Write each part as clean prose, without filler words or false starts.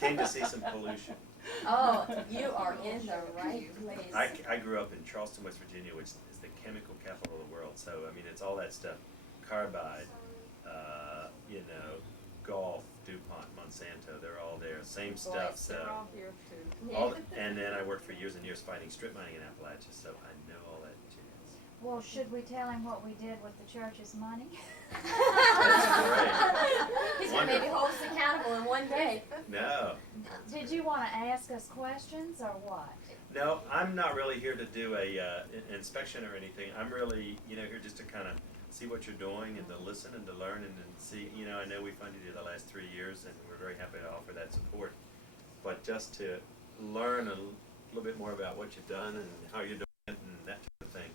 came to see some pollution. Oh, you are in the right place. I grew up in Charleston, West Virginia, which is the chemical capital of the world. So I mean, it's all that stuff: carbide, Gulf, DuPont, Monsanto. They're all there. Same stuff. So They're all here too. and then I worked for years and years fighting strip mining in Appalachia, so I know all that jazz. Well, should we tell him what we did with the church's money? That's great. He's gonna maybe hold us accountable in one day. No. Did you want to ask us questions or what? No, I'm not really here to do a inspection or anything. I'm really, here just to kind of see what you're doing and to listen and to learn and see. I know we funded you the last 3 years, and we're very happy to offer that support. But just to learn a little bit more about what you've done and how you're doing it and that type of thing.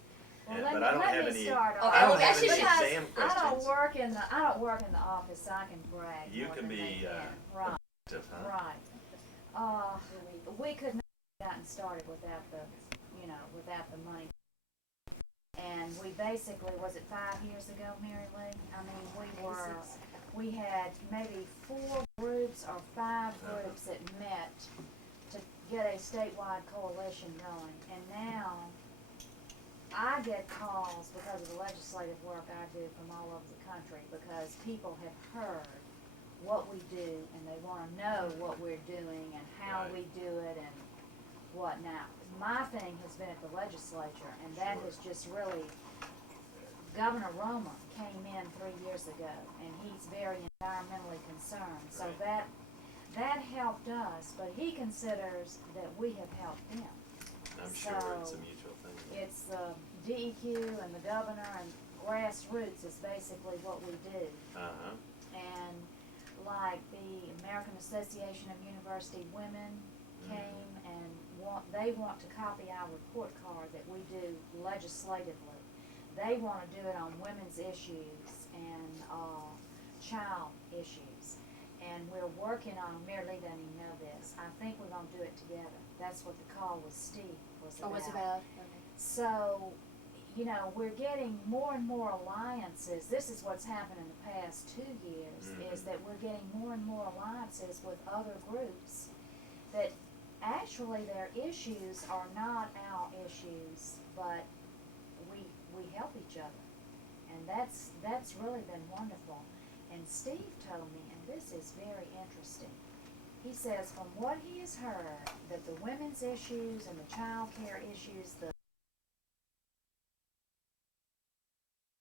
Well, But I don't have any. start off. I don't have Okay, any because exam I questions. don't work in the office, so I can brag. You more can than be they can. Right. objective, huh? Right. We could not have gotten started without the money. And we basically, was it 5 years ago, Mary Lee? I mean, we had maybe 4 groups or 5 groups that met to get a statewide coalition going. And now I get calls because of the legislative work I do from all over the country, because people have heard what we do and they want to know what we're doing and how we do it and what now. My thing has been at the legislature, and that has just really, Governor Roma came in 3 years ago, and he's very environmentally concerned, so that helped us, but he considers that we have helped him. I'm sure it's a mutual thing. It's the DEQ and the governor, and grassroots is basically what we do. Uh-huh. And like the American Association of University Women came and they want to copy our report card that we do legislatively. They want to do it on women's issues and child issues. And we're working on, Mary Lee doesn't even know this, I think we're going to do it together. That's what the call with Steve was about. Oh, what's about? Okay. So, we're getting more and more alliances. This is what's happened in the past 2 years, is that we're getting more and more alliances with other groups that actually their issues are not our issues, but we help each other. And that's really been wonderful. And Steve told me, and this is very interesting, he says from what he has heard, that the women's issues and the child care issues,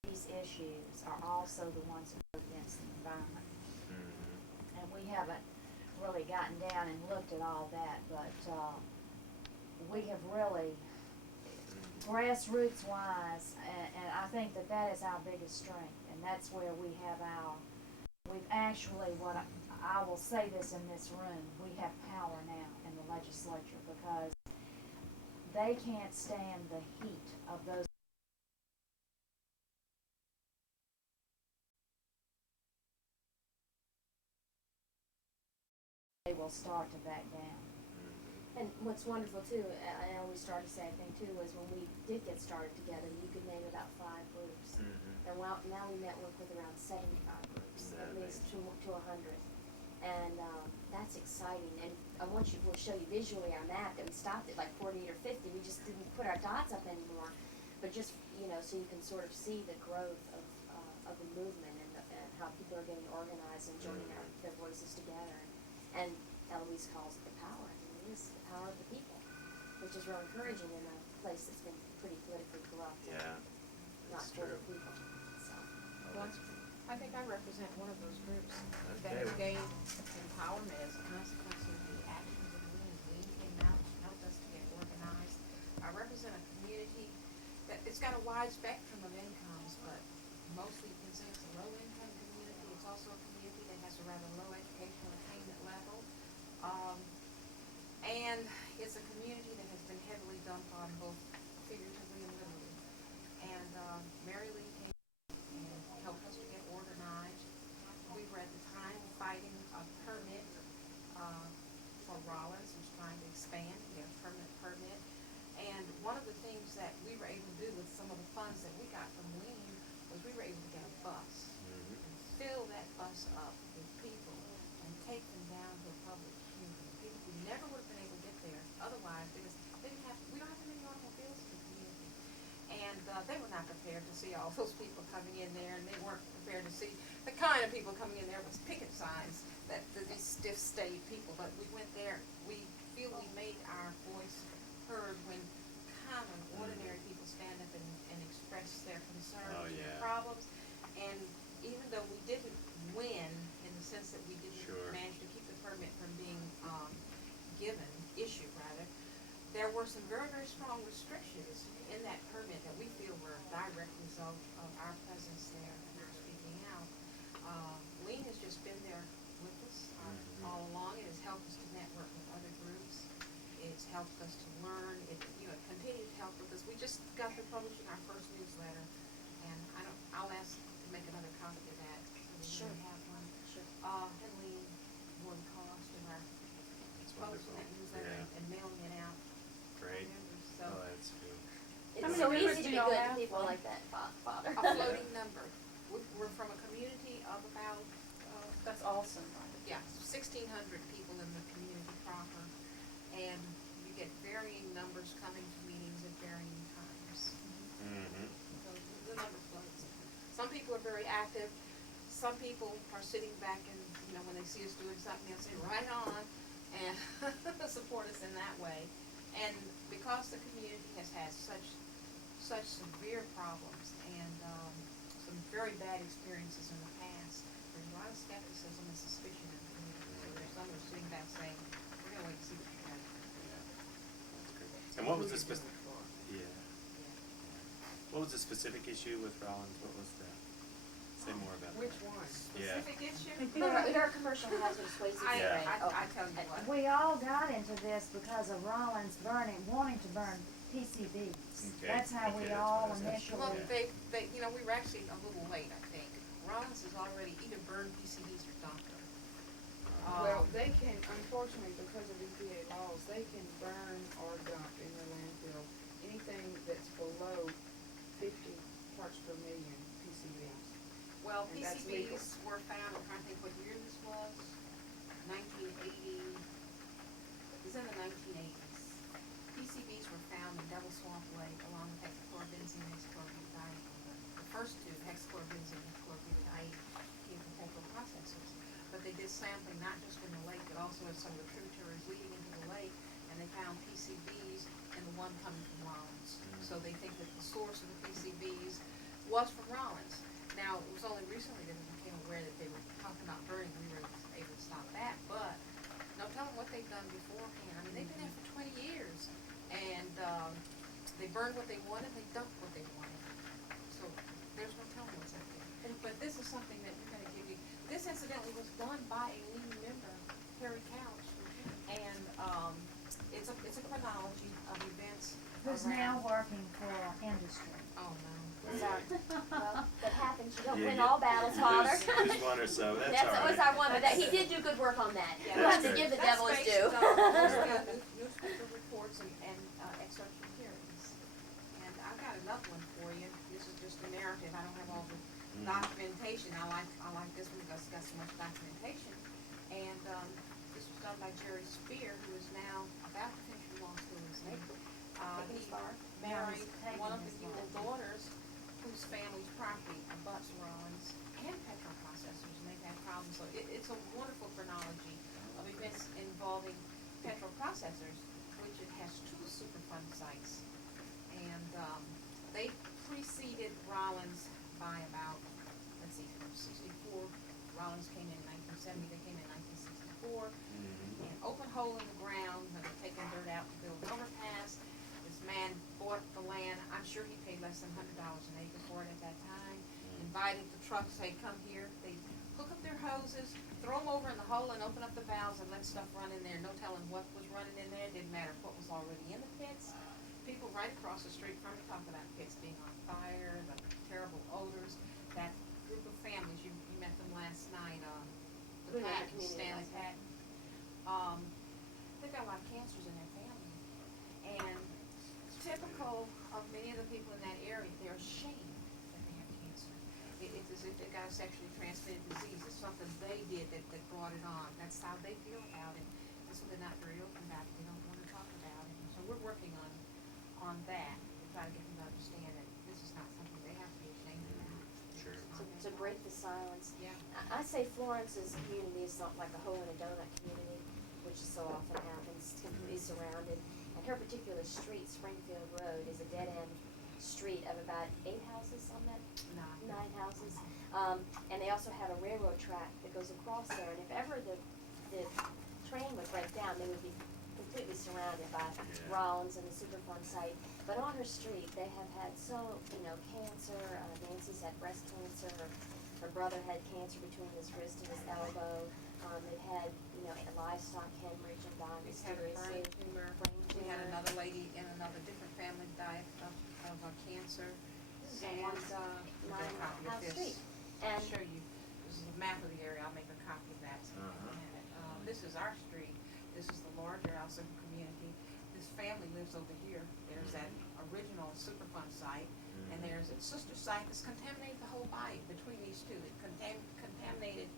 these issues are also the ones that go against the environment. And we haven't really gotten down and looked at all that, but we have really, grassroots wise, and I think that is our biggest strength, and that's where we've actually, I will say this in this room, we have power now in the legislature, because they can't stand the heat of those they will start to back down. And what's wonderful too, I always start to say, I think too, was when we did get started together, you could name about 5 groups. And now we network with around 75 groups, at least to 100. And that's exciting. And we'll show you visually our map that we stopped at like 48 or 50. We just didn't put our dots up anymore. But just, so you can sort of see the growth of the movement and how people are getting organized and joining their voices together. And Eloise calls it the power. I mean, it is the power of the people, which is real encouraging in a place that's been pretty politically corrupt. Yeah, Not that's for true. the people. So. Well, I think I represent one of those groups that Okay. have gained empowerment as a consequence of the actions of the women's league came out to help us to get organized. I represent a community that it's got a wide spectrum of incomes, but mostly you can say it's a low-income community. It's also a community that has a rather low educational attainment level. And it's a community that has been heavily dumped on both figuratively and literally. And Mary Lee came and helped us to get organized. We were at the time fighting a permit for Rollins, who's trying to expand, get a permanent permit. And one of the things that we were able to do with some of the funds that we got from Lean was we were able to get a bus and fill that bus up with people and take them down to a public hearing they were not prepared to see all those people coming in there, and they weren't prepared to see the kind of people coming in there with picket signs, these stiff-stayed people. But we went there, we feel we made our voice heard when common, ordinary people stand up and express their concerns Oh, and their yeah. problems. And even though we didn't win, in the sense that we didn't Sure. manage to keep the permit from being issued rather, there were some very, very strong restrictions in that permit that we feel were a direct result of our presence there and our speaking out. Lean has just been there with us all along. It has helped us to network with other groups. It's helped us to learn. It continued to help with us. We just got through publishing our first newsletter, and I'll ask to make another copy of that so we Sure. can have one. Sure. And Lean bore the cost of our That's posting wonderful. that newsletter Yeah. and mailing it out. Great. Members, so Oh, that's good. It's many so members easy to do be y'all good to have? people like that, Father. a floating number. We're from a community of about, That's awesome. 1,600 people in the community proper, and you get varying numbers coming to meetings at varying times. Mm-hmm. So the number floats. Some people are very active. Some people are sitting back and, when they see us doing something, they'll say, right on, and support us in that way. And because the community has had such severe problems and some very bad experiences in the past, there's a lot of skepticism and suspicion in the community. So there's some who are sitting back saying, we're gonna wait and see what you guys do. Yeah. That's good. And what was the specific? Yeah. What was the specific issue with Rollins? What was the? Say more about Which that. one? Yeah. Specific issue? They're a commercial hazardous waste. Yeah. I tell you what. We all got into this because of Rollins wanting to burn PCBs. Okay, That's how okay, we that's all what I was asking. Well, initially. they, we were actually a little late, I think. Rollins has already either burned PCBs or dumped them. Well, they can, unfortunately, because of EPA laws, they can burn or dump in their landfill anything that's below 50 parts per million PCBs. Well, And that's legal. PCBs were found, I'm trying to think what year this was, 1980, it was in the 1980s. PCBs were found in Devil Swamp Lake along with hexachlorobenzene and hexachlorobutadiene. The first two, hexachlorobenzene and hexachlorobutadiene, came from petrol processors. But they did sampling not just in the lake, but also in some of the tributaries leading into the lake, and they found PCBs in the one coming from Rollins. So they think that the source of the PCBs was from Rollins. Now, it was only recently that we became aware that they were talking about burning. We were able to stop that, but no telling what they've done beforehand. I mean, they've been there for 20 years, and they burned what they wanted, they dumped what they wanted. So there's no telling what's up there. But this is something that we're going to give you. This incidentally was done by a leading member, Harry Couch, and it's a chronology of events. Who's now working for industry. Oh no. Well, that happens. You don't Yeah, win yeah. all battles, Father. Lose one or so. That's That all was right. our one, but that he did do good work on that. Yeah, You that's have to good. give the That's devil his based due. on mostly on newspaper reports and excerpts from hearings. And I've got another one for you. This is just a narrative. I don't have all the documentation. I like this one because it's got so much documentation. And this was done by Jerry Spear, who is now about to finish law school in Snake. Taking his bar. Married Taking one of the his Buell bar. daughters, whose family's property abuts Rollins and petrol processors, and they've had problems. So it's a wonderful chronology of events involving petrol processors, which it has two Superfund sites. And they preceded Rollins by about, let's see, 64. Rollins came in 1970, they came in 1964. Mm-hmm. An open hole in the ground, they were taking dirt out to build an overpass. This man bought the land, I'm sure he paid less than $100 an acre for it at that time. Invited the trucks, say, come here. They hook up their hoses, throw them over in the hole and open up the valves and let stuff run in there. No telling what was running in there, didn't matter what was already in the pits. People right across the street from me talked about pits being on fire, the terrible odors. That group of families, you met them last night, the We met the Patton, community Stanley last night. Patton. They've got a lot of cancers in their family. And typical of many of the people in that area, they're ashamed that they have cancer. It's as if they've got a sexually transmitted disease. It's something they did that brought it on. That's how they feel about it. And so they're not very open about it. They don't want to talk about it. And so we're working on that to try to get them to understand that this to break the silence. Yeah. I say Florence's community is not like a hole in a donut community, which so often happens, completely surrounded. And her particular street, Springfield Road, is a dead-end street of about 8 houses on that, 9 houses. And they also have a railroad track that goes across there, and if ever the train would break down, they would be completely surrounded by Rollins and the Superfund site. But on her street, they have had cancer. Nancy's had breast cancer. Her brother had cancer between his wrist and his elbow. They've had, a livestock hemorrhage and died We had a mysteriously. brain tumor. We had another lady in another different family die of cancer. This is on And, one's we've got a copy of 9-house this. street. I'll And show you. This is a map of the area. I'll make a copy of that. So you can have it. This is our street. This is the larger Alston community. This family lives over here. There's that original Superfund site, and there's its sister site that's contaminated the whole bite between these two. It contaminated,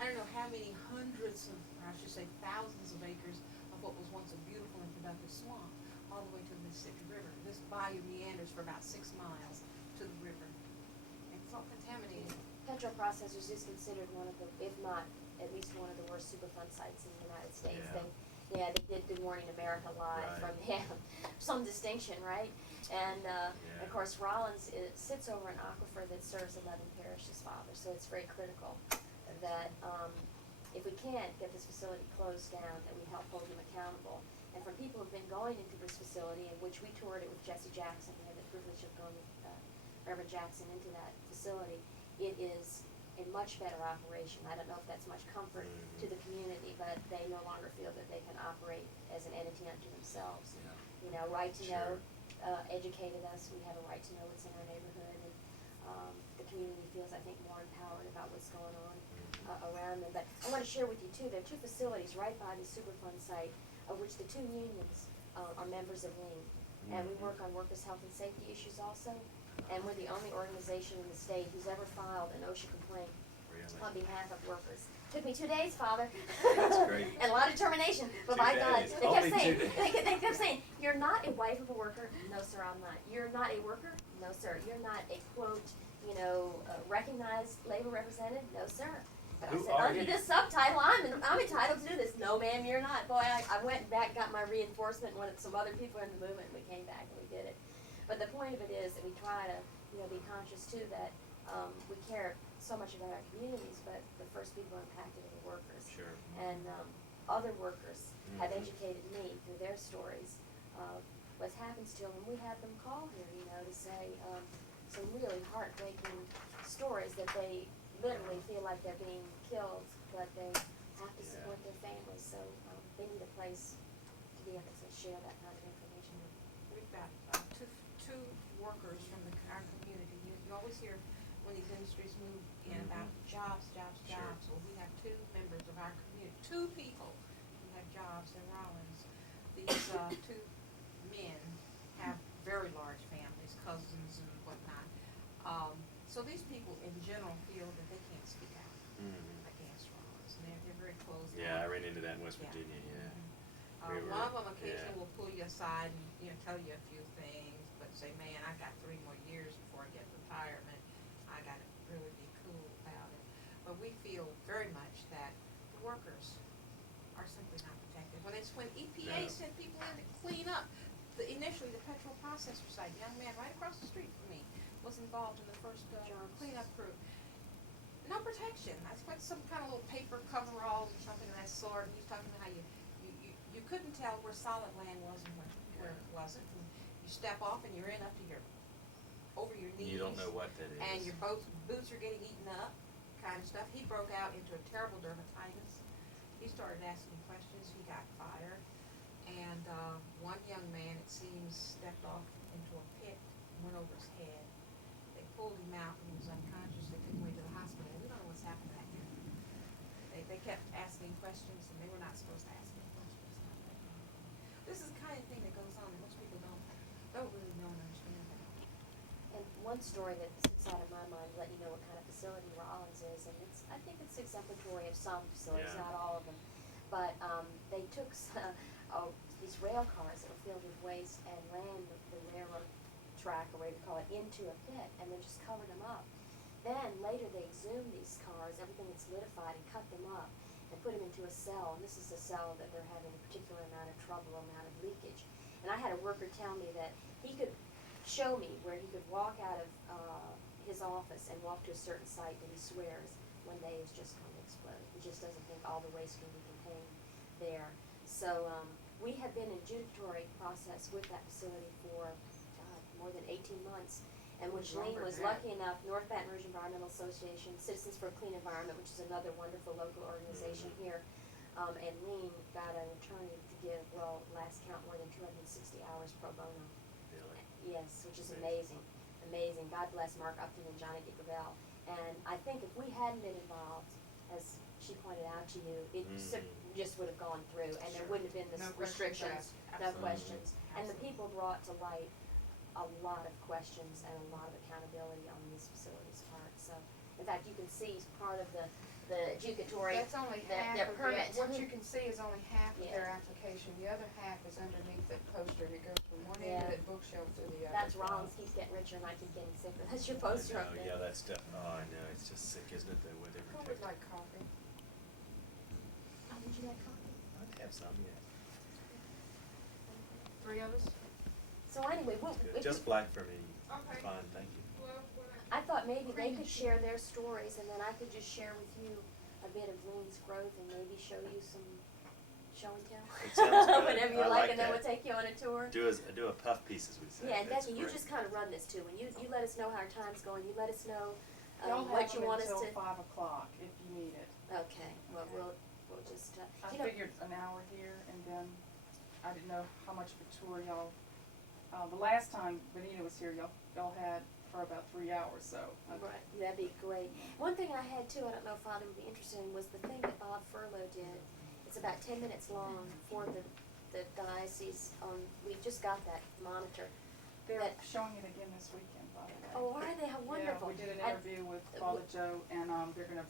I don't know how many hundreds of, or I should say thousands of acres of what was once a beautiful and productive swamp, all the way to the Mississippi River. This bayou meanders for about 6 miles to the river. And it's all contaminated. Petroprocessors is considered one of the, if not at least one of the worst Superfund sites in the United States. Yeah. They did Good Morning America live Right. from them. Some distinction, right? And of course, Rollins sits over an aquifer that serves 11 parishes, Father. So it's very critical that if we can't get this facility closed down, that we help hold them accountable. And for people who've been going into this facility, in which we toured it with Jesse Jackson, we had the privilege of going with Reverend Jackson into that facility, it is a much better operation. I don't know if that's much comfort to the community, but they no longer feel that they can operate as an entity unto themselves. Right to know educated us. We have a right to know what's in our neighborhood, and the community feels, I think, more empowered about what's going on around them. But I want to share with you too, there are 2 facilities right by the Superfund site, of which the 2 unions are members of LEAN. And we work on workers' health and safety issues also. And we're the only organization in the state who's ever filed an OSHA complaint on behalf of workers. Took me 2 days, Father. That's great. And a lot of determination. But 2 by God, days. they kept Only saying, 2 days. they kept saying, you're not a wife of a worker. No, sir, I'm not. You're not a worker. No, sir. You're not a quote, recognized labor representative. No, sir. But Who I said, are under you? this subtitle, I'm entitled to do this. No, ma'am, you're not. Boy, I went back, got my reinforcement, wanted some other people in the movement, and we came back and we did it. But the point of it is that we try to, be conscious too that we care so much about our communities, but the first people impacted are the workers. Sure. And other workers have educated me through their stories of what happens to them. And we have them call here, to say some really heartbreaking stories that they literally feel like they're being killed, but they have to support their families. So they need a place to be able to share that kind of information. We've got two workers from our community. You always hear when these industries move in about jobs. Well, we have 2 members of our community, 2 people who have jobs in Rollins. These 2 men have very large families, cousins and whatnot. So these people in general feel that they can't speak out against Rollins, and they're very closed. Yeah, I ran into that in West Yeah. Virginia. One of them occasionally will pull you aside and tell you a few things, but say, man, I got 3 more years before I get retirement. I got to really be cool about it. But we feel very much that the workers are simply not protected. When EPA sent people in to clean up, initially the petrol processor site, young man right across the street from me was involved in the first cleanup crew. No protection. I expect some kind of little paper coveralls or something of that sort. He's talking about how you couldn't tell where solid land was and where it wasn't. And you step off and you're in up to over your knees. You don't know what that is. And your boots are getting eaten up, kind of stuff. He broke out into a terrible dermatitis. He started asking questions. He got fired. And one young man, it seems, stepped off into a pit and went over his head. They pulled him out and he was unconscious. They took him away to the hospital. We don't know what's happened back there. They kept asking questions and they were not supposed to ask any questions. This is the kind of thing that goes on that most people don't really know and understand about. And one story that sticks out of my mind to let you know what kind of facility Rollins is, and I think it's exemplary of some facilities, not all of them. But they took these rail cars that were filled with waste and ran the railroad track, or whatever you call it, into a pit, and then just covered them up. Then later they exhumed these cars, everything is solidified, and cut them up and put them into a cell. And this is a cell that they're having a particular amount of trouble, amount of leakage. And I had a worker tell me that he could show me where he could walk out of his office and walk to a certain site that he swears one day is just going to explode. He just doesn't think all the waste can be contained there. So we have been in adjudicatory process with that facility for more than 18 months. And which Lean was lucky enough, North Baton Rouge Environmental Association, Citizens for a Clean Environment, which is another wonderful local organization here, and Lean got an attorney to give, well, last count, more than 260 hours pro bono. Really? Yes, which is amazing, amazing. God bless Mark Upton and Johnny DeGravel. And I think if we hadn't been involved, as she pointed out to you, it just would have gone through, and there wouldn't have been the No questions restrictions, asked. no Absolutely. questions. And the people brought to light a lot of questions and a lot of accountability on this facility's part. So, in fact, you can see part of the adjudicatory, That's only their half of permit. it. What you can see is only half of their Yeah. application. The other half is underneath that poster. It goes from one end Yeah. of that bookshelf to the other. That's Rollins keeps getting richer and I keep getting sicker. That's your poster up there. Yeah, that's oh, I know, it's just sick, isn't it, the way they Who protect would it. like coffee? Oh, would you like coffee? I'd have some, yeah. 3 of us? So anyway, Good. Just black for me. Okay. Fine, thank you. Well, I thought maybe they could share their stories and then I could just share with you a bit of Lean's growth and maybe show you some show and tell. It sounds good. Whenever you I like, like and then that. we'll take you on a tour. Do a puff piece, as we say. Yeah, and That's Becky, you great. just kind of run this too, and you let us know how our time's going. You let us know Don't what have you them want us until to. 5 o'clock if you need it. Okay, well Okay. we'll just. I you know, figured an hour here, and then I didn't know how much of a tour y'all. The last time Benita was here, y'all had for about 3 hours, so. Right, that'd be great. One thing I had too, I don't know if Father would be interested in, was the thing that Bob Furlow did. It's about 10 minutes long for the diocese. We just got that monitor. They're that- showing it again this weekend, by the way. Oh, are they? How wonderful! Yeah, we did an And- interview with Father Joe, and they're gonna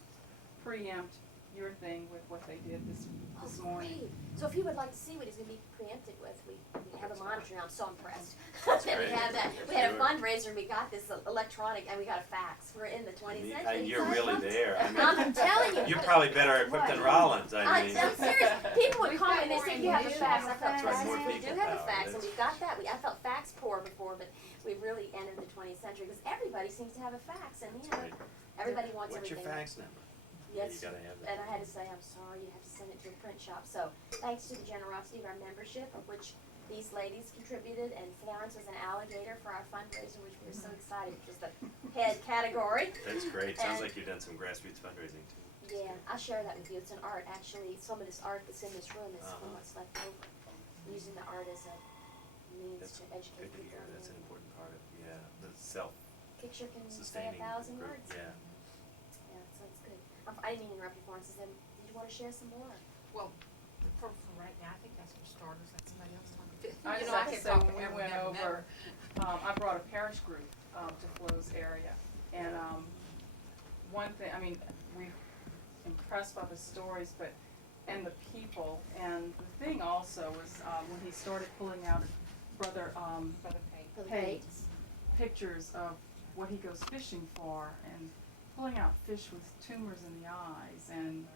preempt your thing with what they did this Oh, morning. great. So if you would like to see what he's going to be preempted with, we have a monitor now. I'm so impressed That's that we great. have that. We had a Sure. fundraiser, and we got this electronic, and we got a fax. We're in the 20th century. And you're so I really love it. there. I mean, I'm telling you. You're probably better equipped than Rollins, I mean. I'm serious. People would We've call me got and they more say, "You have a engineers fax." now. I thought, That's right, more we do people have a power. fax, and That's- we've got that. I felt fax poor before, but we've really entered the 20th century because everybody seems to have a fax, and That's you know, great. everybody wants What's your everything. fax number? Yeah, Yes, you gotta have and I that. had to say, I'm sorry, you have to send it to a print shop. So, thanks to the generosity of our membership, of which these ladies contributed, and Florence was an alligator for our fundraiser, which we were so excited, which was the head category. That's great. Sounds And- like you've done some grassroots fundraising too. That's Yeah, good. I'll share that with you. It's an art, actually. Some of this art that's in this room is from Uh-huh. what's left over. Using the art as a means That's to educate good to people. hear. That's an and important part of, the Picture can say self-sustaining 1,000 group. words. Yeah. Yeah, so it's good. I didn't mean to interrupt you, Florence. Did you want to share some more? Well, for right now, I think that's for starters, let somebody else talk a bit. I You just know, have to can't say, talk when we forever, went never, over, never. I brought a parish group to Flo's area, and one thing, I mean, we're impressed by the stories, and the people, and the thing also was when he started pulling out Brother For the Hey. dates? pictures of what he goes fishing for, and pulling out fish with tumors in the eyes, and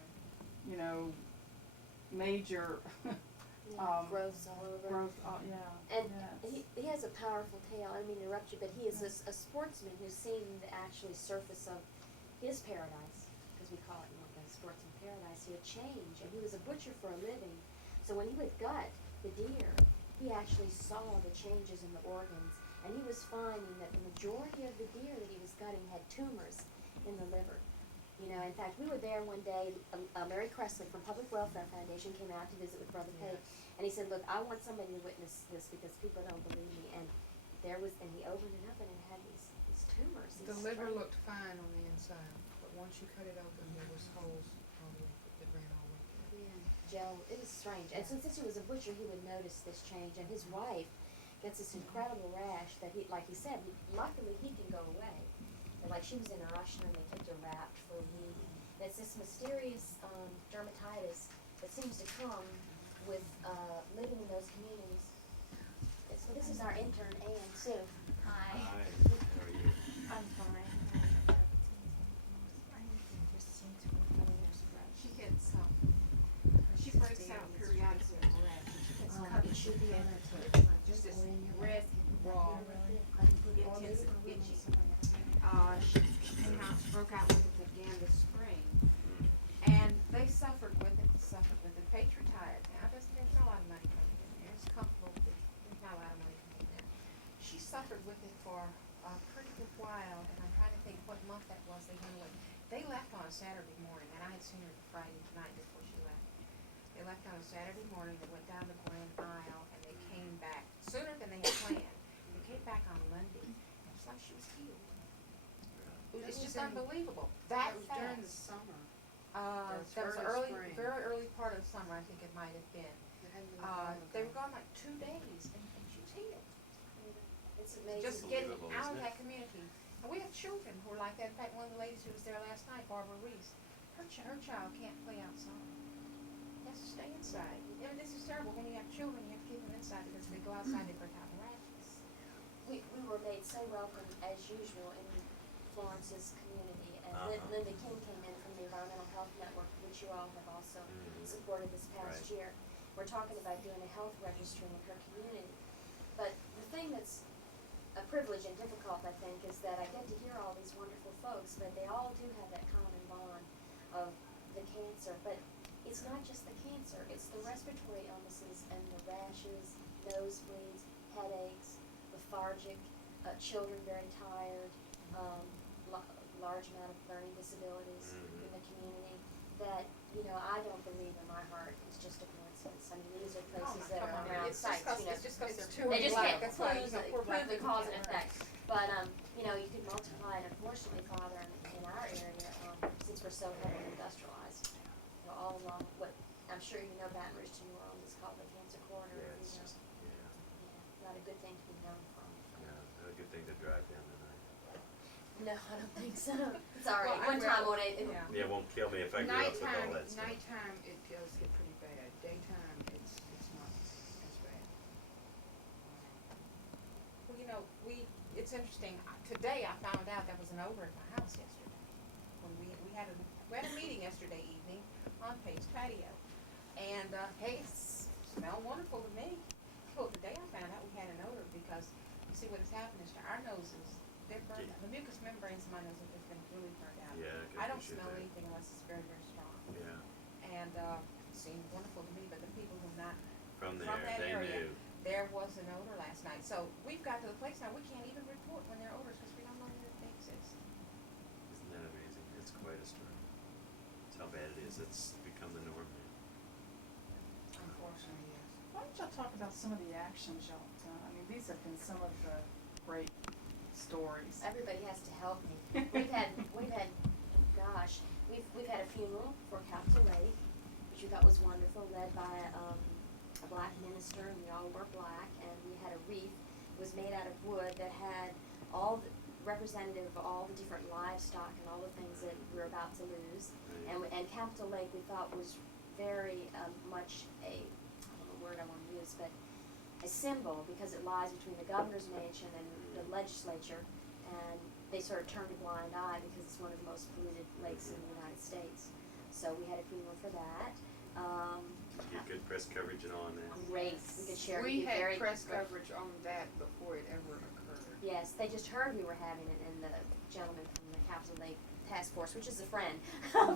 major Yeah, growths all over. growth. Yeah. And yes. he has a powerful tale. I don't mean to interrupt you, but he is a sportsman who's seen the actually surface of his paradise, because we call it like a sportsman paradise. He had change, and he was a butcher for a living. So when he would gut the deer, he actually saw the changes in the organs, and he was finding that the majority of the deer that he was gutting had tumors in the liver. You know, in fact, we were there one day. Mary Cressley from Public Welfare Foundation came out to visit with Brother Pate, and he said, "Look, I want somebody to witness this because people don't believe me." And and he opened it up, and it had these tumors. The these liver strange- looked fine on the inside, but once you cut it open, there was holes all the way, that ran all the way through. Yeah, Joe, it was strange. And since he was a butcher, he would notice this change. And his wife gets this incredible rash that like he said, luckily he can go away. And like she was in a ashram, they kept her wrapped for a week. And it's this mysterious dermatitis that seems to come with living in those communities. So this is our intern, Ann Sue. Hi. Hi, how are you? I'm fine. broke out with it again this spring. And they suffered with it. Pesticide, now there's not a lot of money coming in there. It's comfortable, but there's not a lot of money coming in there. She suffered with it for a pretty good while, and I'm trying to think what month that was they went away. They left on a Saturday morning, and I had seen her Friday night before she left. They left on a Saturday morning, they went down the Grand Isle, and they came back sooner than they had planned. They came back on Monday, and it's like she was healed. It's just unbelievable. That was fast. during the summer. That was early early, spring. very early part of summer, I think it might have been. It hadn't been long They ago. were gone like 2 days, and she was healed. It's amazing. Just getting Unbelievable, out isn't of it? that community. And we have children who are like that. In fact, one of the ladies who was there last night, Barbara Reese, her child can't play outside. He has to stay inside. I mean, this is terrible. When you have children, you have to keep them inside because if they go outside, they break out in rashes. We were made so welcome as usual in Florence's community, and Uh-huh. Linda King came in from the Environmental Health Network, which you all have also supported this past Right. year. We're talking about doing a health registry in her community. But the thing that's a privilege and difficult, I think, is that I get to hear all these wonderful folks, but they all do have that common bond of the cancer. But it's not just the cancer, it's the respiratory illnesses and the rashes, nosebleeds, headaches, lethargic, children very tired, large amount of learning disabilities in the community that, I don't believe in my heart it's just a coincidence. I mean, these are places that are around It's just sites, it's just 'cause It's they're too poor They just black. can't That's why, prove the cause and effect. But, you could multiply it, unfortunately, Father, in our area, since we're so heavily industrialized, all along what, I'm sure you know Baton Rouge to New Orleans is called the cancer corridor. Yeah, it's just, Not a good thing to be known from. not a good thing to drive down tonight. No, I don't think so. It's all right. Well, One time on it, Yeah. Yeah, it won't kill me if I grew up with all Nighttime, that stuff. nighttime, it does get pretty bad. Daytime, it's not as bad. Well, it's interesting. Today I found out there was an odor at my house yesterday. When we had a meeting yesterday evening on Page's patio. And, hey, it smelled wonderful to me. Well, today I found out we had an odor because, you see what has happened is our noses, they're burned out. The mucous membranes in my nose have been really burned out. Yeah, I don't appreciate smell that. anything unless it's very, very strong. Yeah, And, it seemed wonderful to me, but the people who not from there, from that they area, knew. there was an odor last night. So we've got to the place now, we can't even report when there are odors because we don't know that they exist. Isn't that amazing? It's quite a story. It's how bad it is. It's become the norm now. Unfortunately, yes. Why don't y'all talk about some of the actions y'all have done? I mean, these have been some of the great stories. everybody has to help me. We've had, gosh, we've had a funeral for Capital Lake, which we thought was wonderful, led by a black minister, and we all were black, and we had a wreath. It was made out of wood that had all the representative of all the different livestock and all the things that we're about to lose. And Capital Lake we thought was very much I don't know the word I want to use, but a symbol because it lies between the governor's mansion and the legislature, and they sort of turned a blind eye because it's one of the most polluted lakes in the United States. So we had a funeral for that. Get good press coverage and all on that. Great, we could share with We you had very press coverage on that before it ever occurred. Yes, they just heard we were having it, and the gentleman from the Capital Lake Task Force, which is a friend,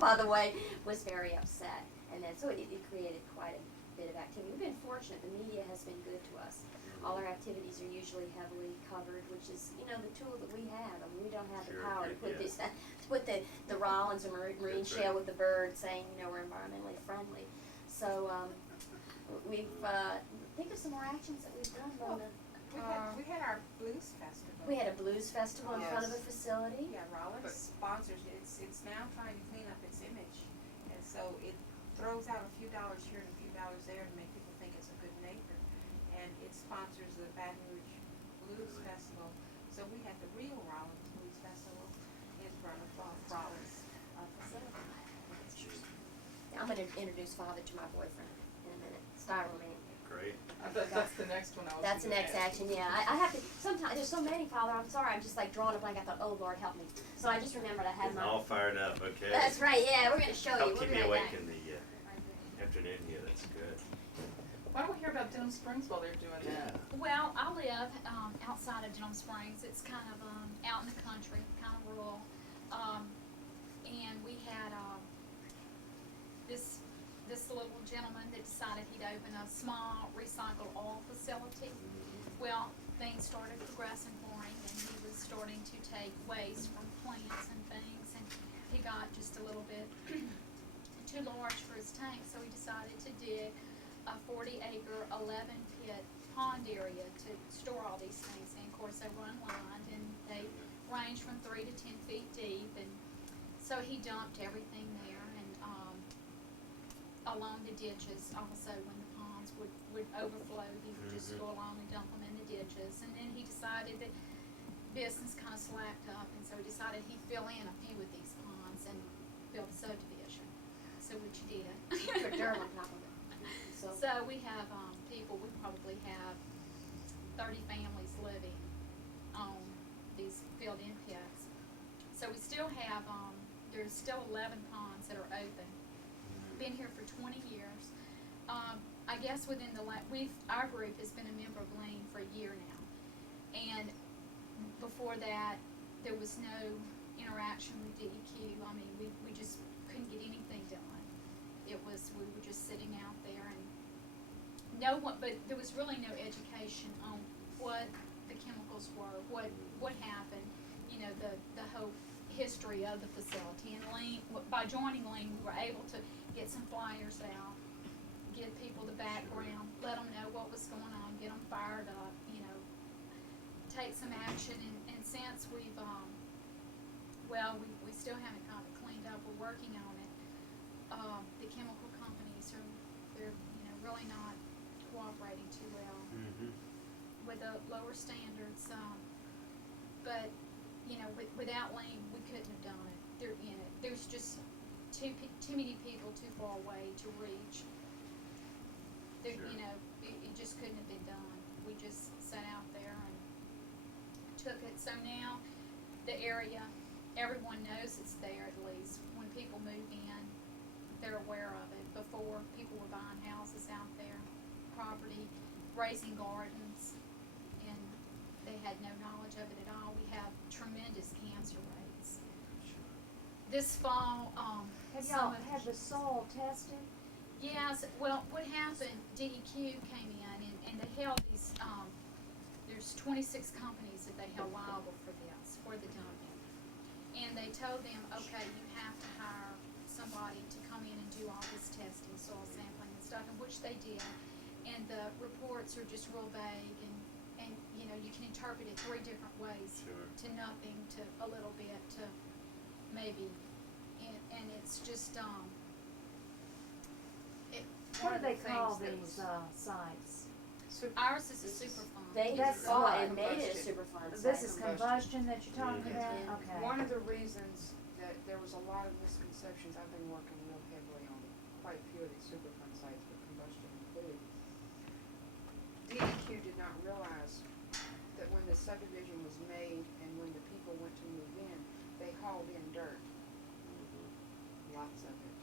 by the way, was very upset. And then, so it created quite a bit of activity. We've been fortunate, the media has been good to us. All our activities are usually heavily covered, which is, the tool that we have. I mean, we don't have the Sure, power to put yeah. this, to put the Rollins or Marine That's Shale right. with the bird saying, we're environmentally friendly. So, we've, think of some more actions that we've done, Rhonda. We had our blues festival. We had a blues festival in front of a Yes. facility. Yeah, Rollins sponsors it. It's now trying to clean up its image, and so it throws out a few dollars here and a few dollars there to make people think it's a good neighbor. And it sponsors the Baton Rouge Blues Really? Festival. So we had the real Rollins Blues Festival in front of Rollins facility. I'm gonna introduce Father to my boyfriend in a minute. Styro Man. Great. That's the next one I was That's the gonna next ask. action, yeah. I have to, sometimes, there's so many, Father, I'm sorry, I'm just like drawing a blank. I thought, oh Lord, help me. So I just remembered I had Getting my. all fired up, okay? That's right, yeah, we're gonna show you. Help We'll keep be me right awake back. in the afternoon. Yeah, that's good. Why don't we hear about Denham Springs while they're doing that? Well, I live outside of Denham Springs. It's kind of out in the country, kind of rural. and we had, this little gentleman that decided he'd open a small recycled oil facility. Well, things started progressing for him, and he was starting to take waste from plants and things, and he got just a little bit too large for his tank, so he decided to dig a 40-acre, 11-pit pond area to store all these things. And of course, they were unlined, and they range from 3 to 10 feet deep, and so he dumped everything there, and along the ditches also, when the ponds would overflow, he would just go along and dump them in the ditches. And then he decided that business kind of slacked up, and so he decided he'd fill in a few of these ponds and build a subdivision. So which he did. Put dirt on top of it. So we have people, we probably have 30 families living on these filled-in pits. So we still have, there's still 11 ponds that are open. Been here for 20 years. I guess within our group has been a member of Lane for a year now. And before that, there was no interaction with DEQ. I mean, we just couldn't get anything done. We were just sitting out there, and but there was really no education on what the chemicals were, what happened, the whole history of the facility. And Lean, by joining Lean, we were able to get some flyers out, give people the background, let them know what was going on, get them fired up, take some action. And since we still haven't got it cleaned up, we're working on it. The chemical companies they're really not cooperating too well with the lower standards. But without Lean, we couldn't have done it. There's just too many people too far away to reach. It just couldn't have been done. We just sat out there and took it. So now the area, everyone knows it's there at least. When people move in, they're aware of it. Before, people were buying houses out there, property, raising gardens, and they had no knowledge of it at all. We have tremendous cancer rates. This fall, Have y'all had the soil tested? yes, well, what happened, DEQ came in and they held these, there's 26 companies that they held liable for this, for the dumping. And they told them, okay, you have to hire somebody to come in and do all this testing, soil sampling and stuff, and which they did. And the reports are just real vague, and you can interpret it 3 different ways. Sure. To nothing, to a little bit, to maybe, and it's just, What do they call these sites? ours is a Superfund. That's and what- made it a Superfund This site. is combustion that you're talking Mhm. about? Yeah. Okay. One of the reasons that there was a lot of misconceptions, I've been working real heavily on quite a few of these Superfund sites, with combustion included. DEQ did not realize that when the subdivision was made and when the people went to move in, they hauled in dirt, lots of it.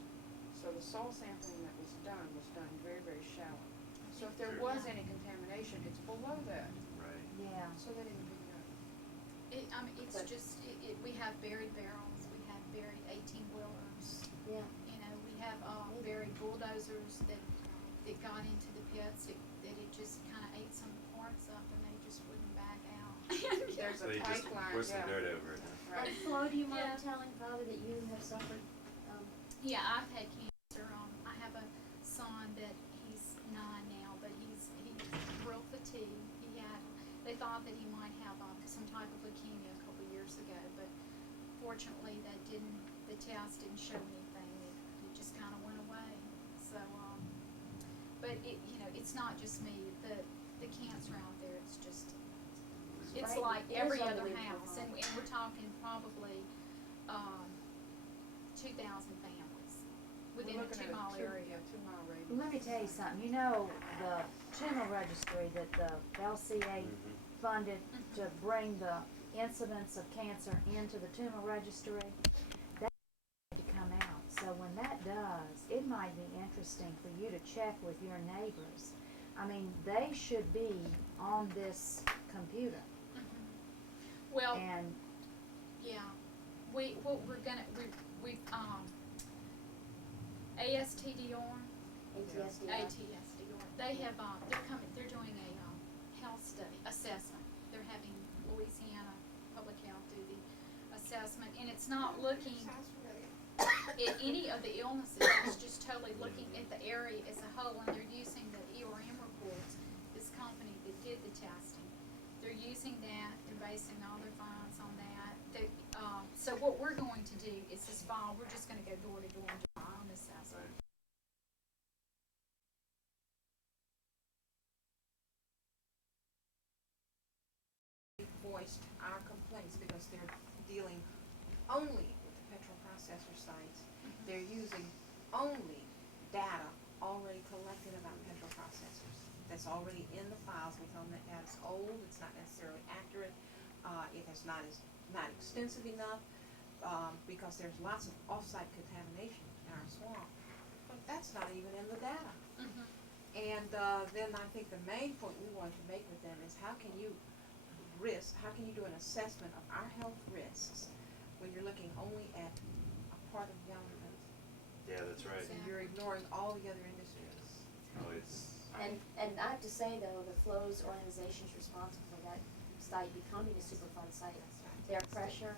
So the soil sampling that was done very, very shallow. So if there Sure. was any contamination, it's below that, Right. Yeah. so they didn't pick it up. It's But- just, we have buried barrels, we have buried 18-wheelers. Yeah. We have buried bulldozers that got into the pits, that it just kind of ate some parts up, and they just wouldn't back out. There's So a you just pipeline, push the yeah. dirt over it, huh? Right. And Flo, do you mind Yeah. telling Father that you have suffered? Yeah, I've had cancer. I have a son that he's 9 now, but he's real fatigued. They thought that he might have some type of leukemia a couple years ago, but fortunately the test didn't show anything. It just kind of went away. So, but it's not just me. The cancer out there, it's Right. like It is every other unbelievable, house, huh? and we're talking probably 2,000 families within We're a looking at 2-mile area. Yeah, 2-mile radius. Well, let me tell you something. The tumor registry that the LCA funded to bring the incidence of cancer into the tumor registry, that had to come out. So when that does, it might be interesting for you to check with your neighbors. I mean, they should be on this computer. Well, And yeah, we're we've, ASTDR, ATSD. they have, they're doing a, health study, assessment. They're having Louisiana Public Health do the assessment, and it's not looking at any of the illnesses, it's just totally looking at the area as a whole, and they're using the ERM reports, this company that did the testing. They're using that, they're basing all their findings on that. So what we're going to do is this fall, we're just gonna go door to door and do our own assessment. Voiced our complaints because they're dealing only with the petrol processor sites. They're using only data already collected about petrol processors. That's already in the files. We tell them that that's old, it's not necessarily accurate, it has not extensive enough, because there's lots of off-site contamination in our swamp. But that's not even in the data. Mhm. And then I think the main point we wanted to make with them is how can you do an assessment of our health risks when you're looking only at a part of government? Yeah, that's right. And you're ignoring all the other industries. Oh, it's, And I have to say though, the Flows organization's responsible for that site becoming a Superfund site. Their pressure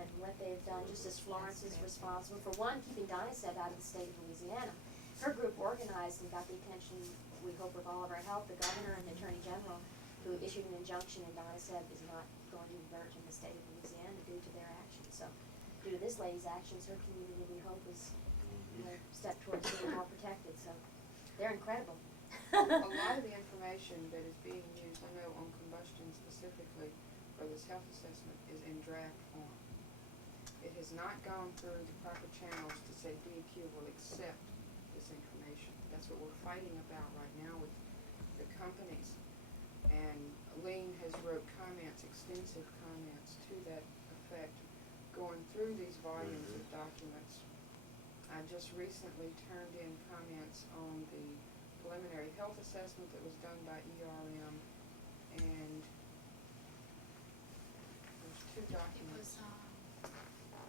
and what they've done, just as Florence is responsible for one, keeping Dynaseb out of the state of Louisiana. Her group organized and got the attention, we hope with all of our help, the governor and the attorney general, who issued an injunction, and Dynaseb is not going to emerge in the state of Louisiana due to their actions. So, due to this lady's actions, her community, we hope, is, step towards being more protected. So, they're incredible. A lot of the information that is being used, I know on combustion specifically for this health assessment, is in draft form. It has not gone through the proper channels to say DEQ will accept this information. That's what we're fighting about right now with the companies. And Lean has wrote comments, extensive comments to that effect, going through these volumes of documents. I just recently turned in comments on the preliminary health assessment that was done by ERM, and there's two It documents. was,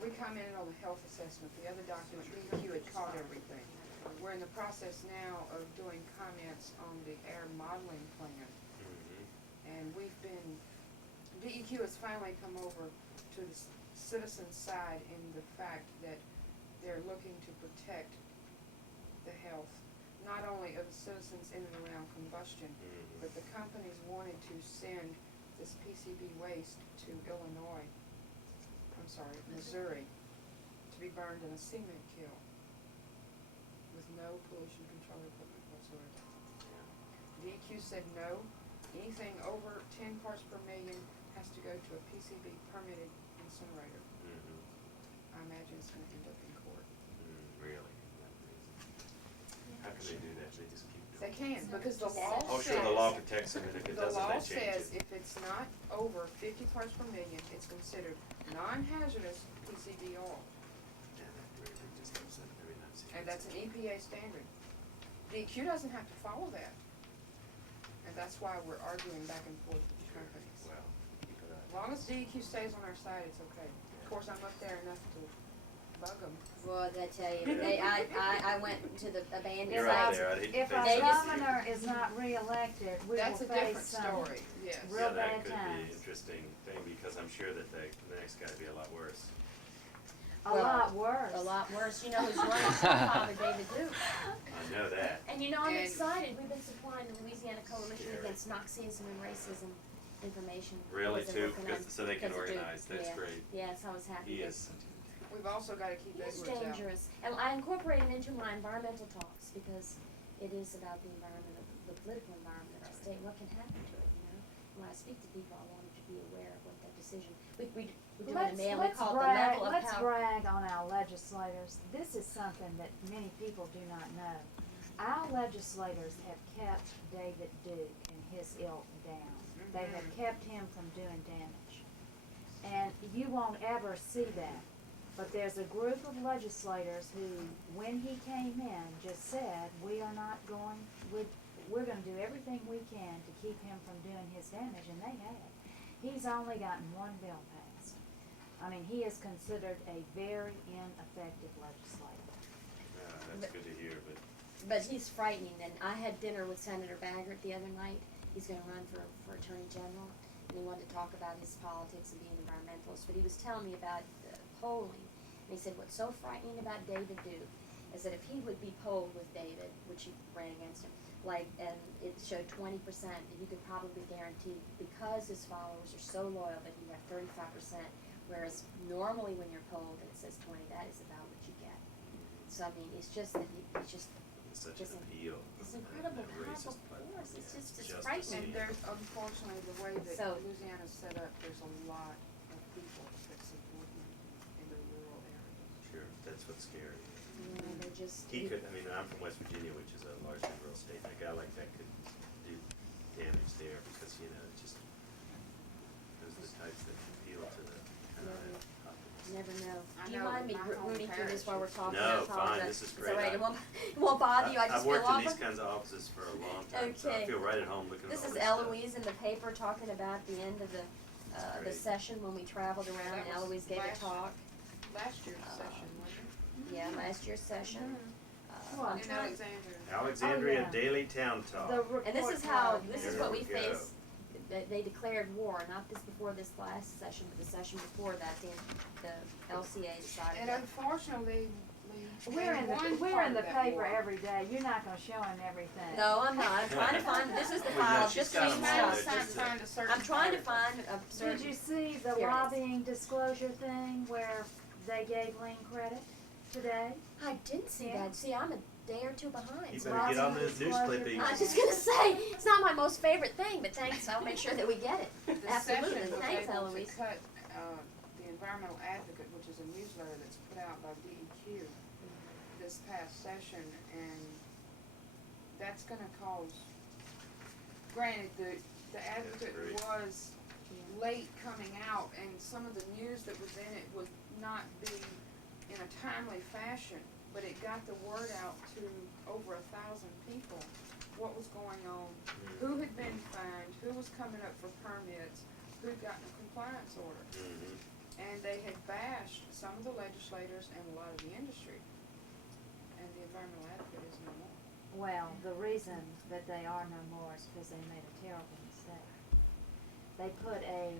We commented on the health assessment, the other document, DEQ had caught everything. We're in the process now of doing comments on the air modeling plan. And we've been, DEQ has finally come over to the citizen side in the fact that they're looking to protect the health, not only of the citizens in and around combustion, but the companies wanted to send this PCB waste to Missouri, to be burned in a cement kiln with no pollution control equipment whatsoever. DEQ said no. Anything over 10 parts per million has to go to a PCB permitted incinerator. I imagine it's going to end up in court. Really? How can they do that? They just keep doing it? They can, because the law Oh, says. sure, the law protects them, and if it The doesn't, law they change says it. if it's not over 50 parts per million, it's considered non-hazardous PCB oil. Yeah, that really just upset every time I see it. And that's an EPA standard. DEQ doesn't have to follow that. And that's why we're arguing back and forth with the companies. Well, keep it up. As long as DEQ stays on our side, it's okay. Of course, I'm up there enough to bug them. Well, I tell you, I went to the abandoned You're sites. right there, I'd hate to If face our They that. just- governor is not reelected, we will That's a face different some story, yes. real Yeah, that bad could be times. an interesting thing, because I'm sure that the next guy would be a lot worse. A lot worse. A lot worse. You know who's running? Father David Duke. I know that. And you know, I'm And- excited. We've been supplying the Louisiana Coalition Sure. Against Nazism and Racism information. Really, Boys are too? working on- Because, so they can because of Duke. organize, that's Yeah. great. Yes, I was happy. He that- is such a We've also got to keep It's Edwards out. dangerous. And I incorporate it into my environmental talks because it is about the environment, of the political environment of our state, and what can happen to it, you know? When I speak to people, I want them to be aware of what that decision, we do in a mail, we call it the level of Let's power. brag on our legislators. This is something that many people do not know. Our legislators have kept David Duke and his ilk down. They have kept him from doing damage. And you won't ever see that. But there's a group of legislators who, when he came in, just said, we're gonna do everything we can to keep him from doing his damage, and they have. He's only gotten one bill passed. I mean, he is considered a very ineffective legislator. That's good to hear, but But he's frightening, and I had dinner with Senator Baggert the other night. He's gonna run for Attorney General, and he wanted to talk about his politics and being an environmentalist, but he was telling me about polling. And he said, what's so frightening about David Duke is that if he would be polled with David, which he ran against him, and it showed 20%, and you could probably guarantee, because his followers are so loyal, that he'd have 35%, whereas normally when you're polled and it says 20, that is about what you get. So I mean, it's just that he's just it's such just an appeal. this incredible and a powerful racist platform. force. It's Yeah, just it's justice. frightening. And there's, unfortunately, the way that So- Louisiana's set up, there's a lot of people that support him in the rural areas. Sure, that's what's scary. Yeah, they're just He could, I mean, I'm from West Virginia, which is a largely rural state, and a guy like that could do damage there because, you know, it's just, those are the types that appeal to the kind of Yeah. populace. You never know. I Do you know mind in me my home rooting through this parish while we're it's- talking? No, I apologize. fine, this is It's great. all right. It won't bother you. I just I've feel worked in awkward. these kinds of offices for a long time, so I Okay. feel right at home looking at This all is this stuff. Eloise in the paper talking about the end of the Great. session when we traveled around and That was Eloise gave a last- talk. Last year's session, wasn't Yeah, last year's session. What? it? In Alexandria. Alexandria Oh, yeah. Daily Town Talk. The report And this is how, card. this is There what we we go. face. They declared war, not this before this last session, but the session before that, the LCA decided And that. unfortunately, We're in the paper every day. You're not gonna show him everything. No, I'm not. I'm trying to find, this is the Well, no, file, she's just got reading them all there. stuff. Just find a certain. I'm trying to article. find a Did certain. you see the Here it is. lobbying disclosure thing where they gave Lynn credit today? I didn't see Yeah. that. See, I'm a day or two behind. You so better get on Lobbying those news disclosure clippings. I was just gonna say, it's not my most favorite thing, but thanks, I'll make sure that we get it. The Absolutely, session was thanks able to Eloise. cut, the Environmental Advocate, which is a newsletter that's put out by DEQ this past session, and that's gonna cause, granted, the Advocate great. was late coming out, and some of the news that was in it was not being in a timely fashion, but it got the word out to over 1,000 people, what was going on, who had been fined, who was coming up for permits, who'd gotten a compliance order. Mhm. And they had bashed some of the legislators and a lot of the industry. And the Environmental Advocate is no more. Well, the reason that they are no more is because they made a terrible mistake. They put a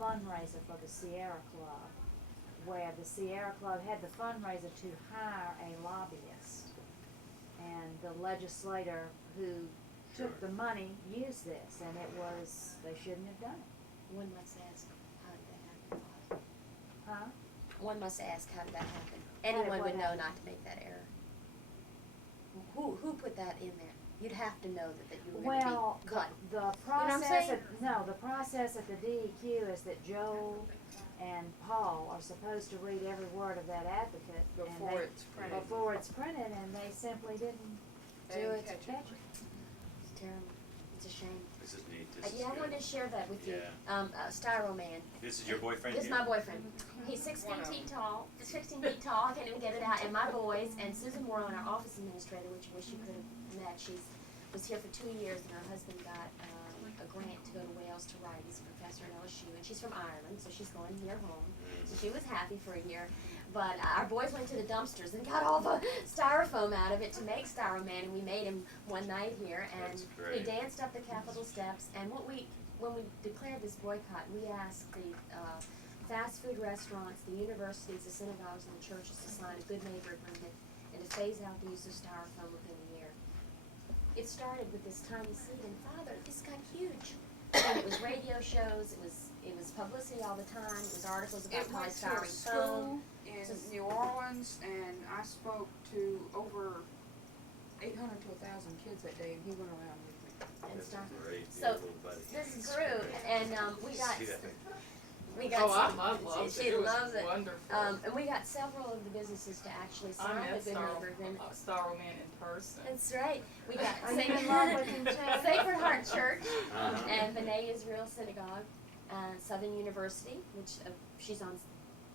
fundraiser for the Sierra Club, where the Sierra Club had the fundraiser to hire a lobbyist. And the legislator who took Sure. the money used this, and it was, they shouldn't have done it. One must ask, how did that happen? Huh? One must ask, how did that happen? How did Anyone what would know happen? not to make that error. Who put that in there? You'd have to know that you were gonna Well, be cut. the what I'm process, saying? the process at the DEQ is that Joel and Paul are supposed to read every word of that advocate. and Before they- it's printed. Before it's printed, and they simply didn't They Do didn't it. catch catch it. It's terrible. It's a shame. This is neat. This is Yeah, I good. wanted to share that with you. Yeah. Styro Man. This is your boyfriend This is here? my boyfriend. He's 16 feet tall. 16 feet tall. I can't even get it out. And my boys and Susan Moreland, our office administrator, which I wish you could have met. She was here for 2 years, and her husband got a grant to go to Wales to write. He's a professor at LSU, and she's from Ireland, so she's going near home. So she was happy for a year. But our boys went to the dumpsters and got all the styrofoam out of it to make Styro Man, and we made him one night here. And That's he great. danced up the Capitol steps. And when we declared this boycott, we asked the fast food restaurants, the universities, the synagogues, and the churches to sign a good neighbor agreement and to phase out the use of styrofoam within a year. It started with this tiny seed, and Father, this got huge. And it was radio shows, it was publicity all the time, it was articles about It went to a polystyrene school foam. in Just- New Orleans, and I spoke to over 800 to 1,000 kids that day, and he went around with me. And This is stuff. great. So, Yeah, little buddy. This grew, and we got See that? Loves she loves it. Wonderful. And we got several of the businesses to actually sign I a met good neighbor agreement. Starro Man in person. That's right. We got Are you in love with him too? Sacred Heart Church Uh-huh. and B'nai Israel Synagogue, Southern University, which she's on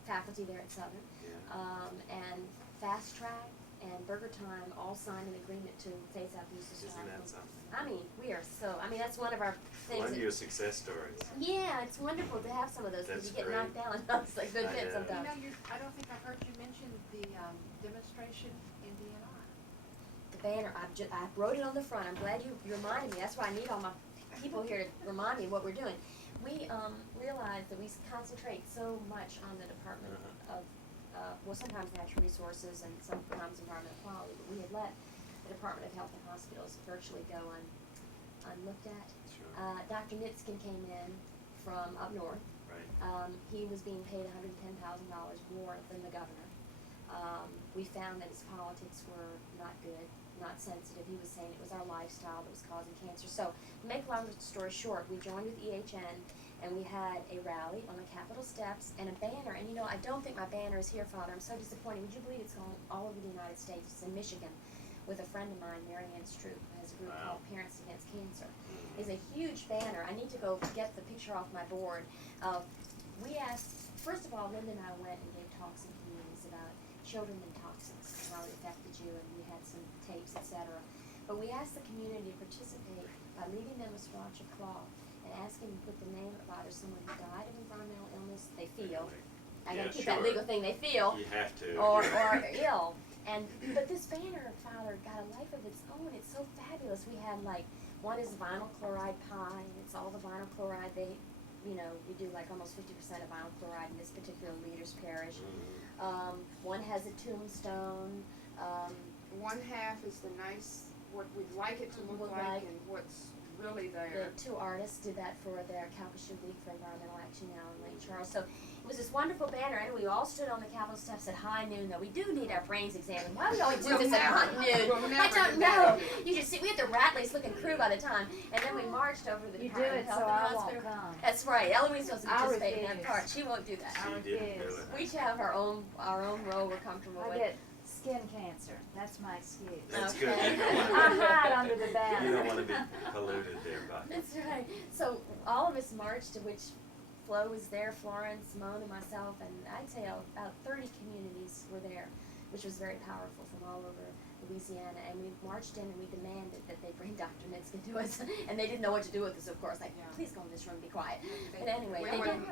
faculty there at Southern, Yeah. and Fast Track, and Burger Time all signed an agreement to phase out the use of Isn't styrofoam. that something? I mean, we are so, I mean, that's one of our things. One of that- your success stories. Yeah, it's wonderful to have some of those, because That's you get great. knocked down, and it's like good I fit know. sometimes. I don't think I heard you mention the, demonstration in DNR. The banner, I wrote it on the front, I'm glad you reminded me, that's why I need all my people here to remind me what we're doing. We, realized that we concentrate so much on the Department of, well, sometimes natural resources and sometimes environmental quality, but we had let the Department of Health and Hospitals virtually go unlooked at. Sure. Dr. Nitskin came in from up north. Right. He was being paid $110,000 more than the governor. We found that his politics were not good, not sensitive. He was saying it was our lifestyle that was causing cancer. So, to make a long story short, we joined with EHN, and we had a rally on the Capitol steps and a banner. And you know, I don't think my banner is here, Father. I'm so disappointed. Would you believe it's gone all over the United States? It's in Michigan with a friend of mine, Mary Ann Stroop, who has a group Wow. called Parents Against Cancer. It's a huge banner. I need to go get the picture off my board. We asked, first of all, Linda and I went and gave talks in communities about children and toxins and how it affected you, and we had some tapes, etc. But we asked the community to participate by leaving them a swatch of cloth and asking them to put the name of either someone who died of environmental illness they feel, I gotta Yeah, keep that sure. legal thing, they feel, You have to. or ill. But this banner, Father, got a life of its own. It's so fabulous. We had like, one is vinyl chloride pie, and it's all the vinyl chloride we do like almost 50% of vinyl chloride in this particular leader's parish. One has a tombstone. One half is the nice, what we'd like it to look Look like like. and what's really The there. two artists did that for their Calcasieu League for Environmental Action now in Lake Charles. So it was this wonderful banner, and we all stood on the Capitol steps at high noon. Though we do need our brains examined. Why do we always do We'll this at never- high noon? we'll I never don't do that know. again. You just see, we had the ratliest looking crew by the time, and then we marched over to the You do Department it of so Health I and won't Hospital. come. That's right. Eloise doesn't I participate in that refuse. part. She won't do that. She didn't do it. We each have our own role we're comfortable I with. get skin cancer, that's my excuse. That's Okay. good. You don't I wanna hide under the be, banner. you don't wanna be polluted there by. That's right. So all of us marched, to which Flo was there, Florence, Simone, and myself, and I'd say about 30 communities were there, which was very powerful from all over Louisiana. And we marched in and we demanded that they bring Dr. Nitskin to us, and they didn't know what to do with us, of course. Like, Yeah. please go in this room and be quiet. They- But anyway, We they did. wouldn't,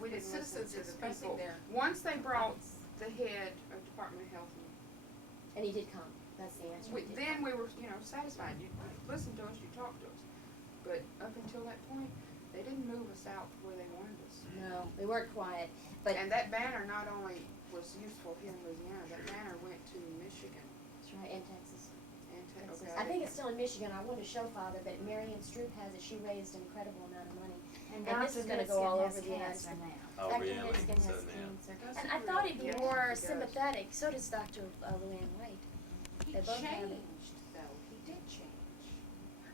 we The didn't listen citizens to the expressing people. their- Once they brought the head of Department of Health, And he did come. That's the answer. He did then come. we were, satisfied. You listened to us, you talked to us. But up until that point, they didn't move us out where they wanted us. No, they weren't quiet. But And that banner not only was useful here in Louisiana, that banner went to Michigan that's right, and Texas. and Texas. okay. I think it's still in Michigan. I want to show Father, but Mary Ann Stroop has it. She raised an incredible amount of money. And this Dr. is gonna go all Nitskin over has the United cancer States. now. Oh, Dr. really? Nitskin So has now. cancer. Does And he I thought he'd be really? Yes, more he does. sympathetic. So does Dr. Luann White. He They both have it. changed, though, he did change.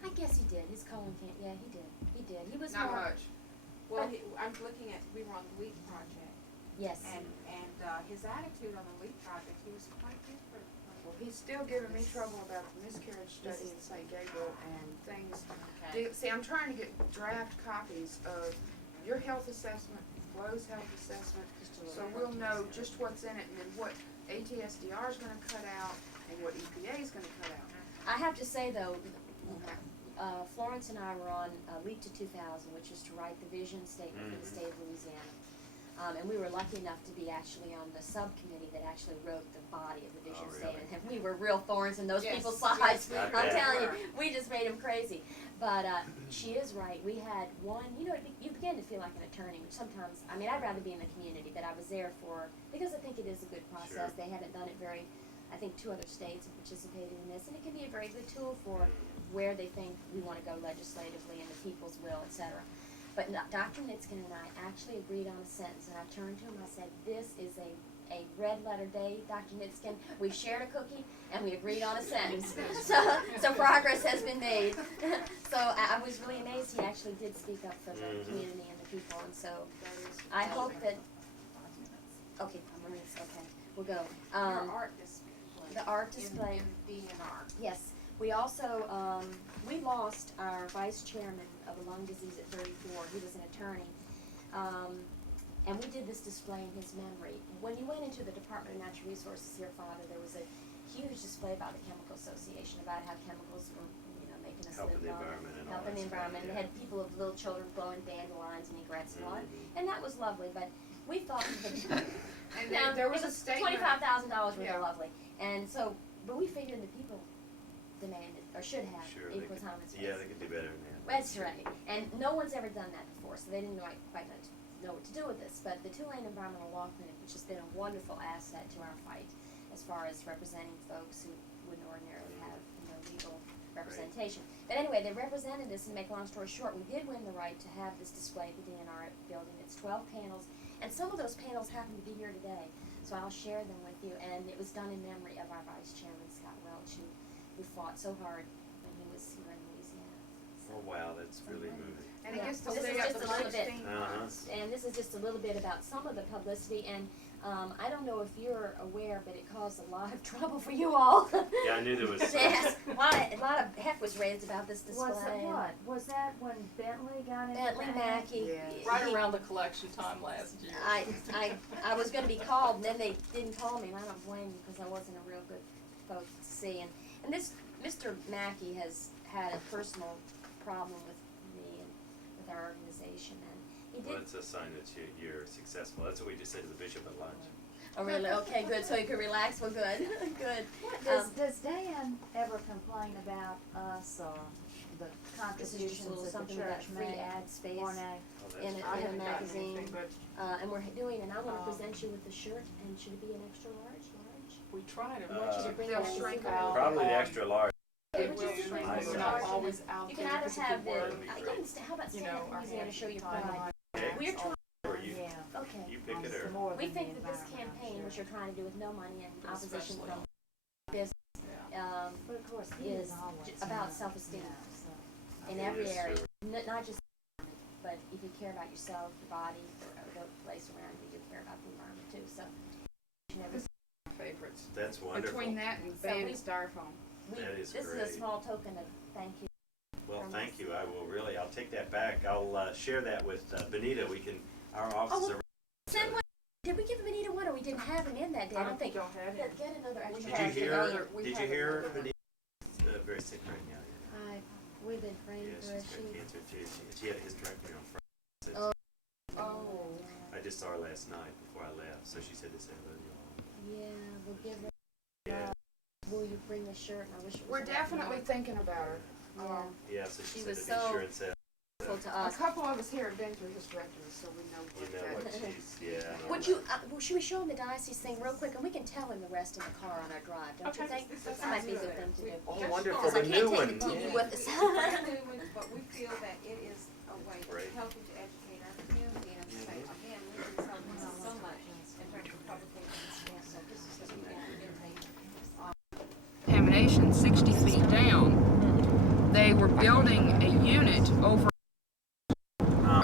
I guess he did. His colon cancer. Yeah, he did. He did. He was Not more. much. Well, But- I'm looking at, we were on the LEAP project, Yes. and his attitude on the LEAP project, he was quite different. Well, he's still giving me trouble about the miscarriage study in St. Gabriel and things. See, I'm trying to get draft copies of your health assessment, Flo's health assessment, so we'll know just what's in it and then what ATSDR is gonna cut out and what EPA is gonna cut out. I have to say though, Okay. Florence and I were on Leap to 2000, which is to write the vision statement for the state of Louisiana. And we were lucky enough to be actually on the subcommittee that actually wrote the body of the vision Oh, really? statement. And we were real thorns in those Yes, people's yes, sides. we I'm were. telling you, we just made them crazy. But she is right. We had one, you begin to feel like an attorney, which sometimes, I mean, I'd rather be in the community, but I was there because I think it is a good process. Sure. They haven't done it very, I think 2 other states have participated in this, and it can be a very good tool for where they think we want to go legislatively and the people's will, etc. But Dr. Nitskin and I actually agreed on a sentence, and I turned to him and I said, this is a red letter day, Dr. Nitskin. We shared a cookie, and we agreed on a sentence. So progress has been made. So I was really amazed he actually did speak up for the community and the people, and so That is. I hope that, okay, Marie's, okay, we'll go. Your art display. the art display. In DNR. Yes, we also, we lost our vice chairman of a lung disease at 34. He was an attorney. And we did this display in his memory. When you went into the Department of Natural Resources here, Father, there was a huge display by the Chemical Association about how chemicals were, making us Helping the live well. environment and all Helping that the stuff, environment, and yeah. had people of little children blowing dandelions and egrets and all that, Mhm. and that was lovely, but we thought And now, there was it a statement. $25,000 worth Yeah. of lovely, and so, but we figured the people demanded, or should have, Sure, they equal could, time and space. yeah, they could do better than that. That's right, and no one's ever done that before, so they didn't quite know what to do with this. But the Tulane Environmental Law Clinic, which has been a wonderful asset to our fight, as far as representing folks who wouldn't ordinarily have, legal representation. But anyway, they represented us, and to make a long story short, we did win the right to have this display at the DNR building. It's 12 panels, and some of those panels happen to be here today, so I'll share them with you. And it was done in memory of our Vice Chairman, Scott Welch, who fought so hard when he was here in Louisiana. So, Oh, wow, that's really moving. And it gets to This is stay up just to a little bit. 16 Uh-huh. months. and this is just a little bit about some of the publicity, and I don't know if you're aware, but it caused a lot of trouble for you all. Yeah, I knew there was. Yes, a lot of heck was raised about this display. Was it what? Was that when Bentley got into Bentley that? Mackey. Yes. Right around the collection time last year. I was going to be called, and then they didn't call me, and I don't blame you because I wasn't a real good folk to see. And this Mr. Mackey has had a personal problem with me and with our organization, and he Well, did. it's a sign that you're successful. That's what we just said to the bishop at lunch. Oh, really? Okay, good. So you can relax. Well, good, good. Does Dan ever complain about us or the This is just a contributions little that the something about church free made? ad space. Or no? Oh, that's In great. it. I haven't gotten magazine. anything, but And we're doing, and I want to Oh. present you with the shirt, and should it be an extra large? We try to. I want you to bring they'll that shrink to out. Probably the extra large. It Would will you shrink, bring we're the not large? always out You there. can either because it have could the, work, how about you staying know, in our Louisiana to show your hand pride? Okay. We're trying, Or you, Yeah. okay. you pick it It's or. more We than think the that this environment, I'm campaign, which sure. you're trying to do with no money and opposition Especially. from business, Yeah. But of course, he is is always about not, self-esteem. you know, so. in Yeah, every yes, area, sure. not just the environment, but if you care about yourself, your body, the place around you, you care about the environment too, so. You know, This- favorites. That's wonderful. Between that and So band we- and styrofoam. That is this is great. a small token of thank you. Well, from thank us. you. I will really, I'll take that back. I'll share that with Benita. We can, our offices well, are. Send one, did we give Benita one, or we didn't have him in that day? I I don't don't think think. y'all had Get it. get another extra. Did you large. hear, another- we did you have hear another one. Benita's very sick right now? We've been praying Yeah, for her, she's got she, cancer too. She had a hysterectomy on Friday. Oh. Oh. I just saw her last night before I left, so she said to say hello to you all. yeah, we'll give her, Yeah, will you bring the shirt, and I wish it was. We're about definitely more. thinking about her. Yeah, yeah. So she She said was that so- insurance said, helpful to A us. couple of us here have been through hysterectomy, so we know you know what what that. she's, yeah. I know Would what- you, well, should we show him the diocese thing real quick, and we can tell him the rest in the car on our drive, don't you Okay. think? This That might be a good sounds thing to do. Oh, Just wonderful, Because I the can't new take one. the TV yeah. with us. Brand new one, but we feel that it is a way to Great. help you to educate our community and say, again, Lincoln's helping us so much in terms of publications. So this is just we got to Contamination 60 feet down. They were building a unit over.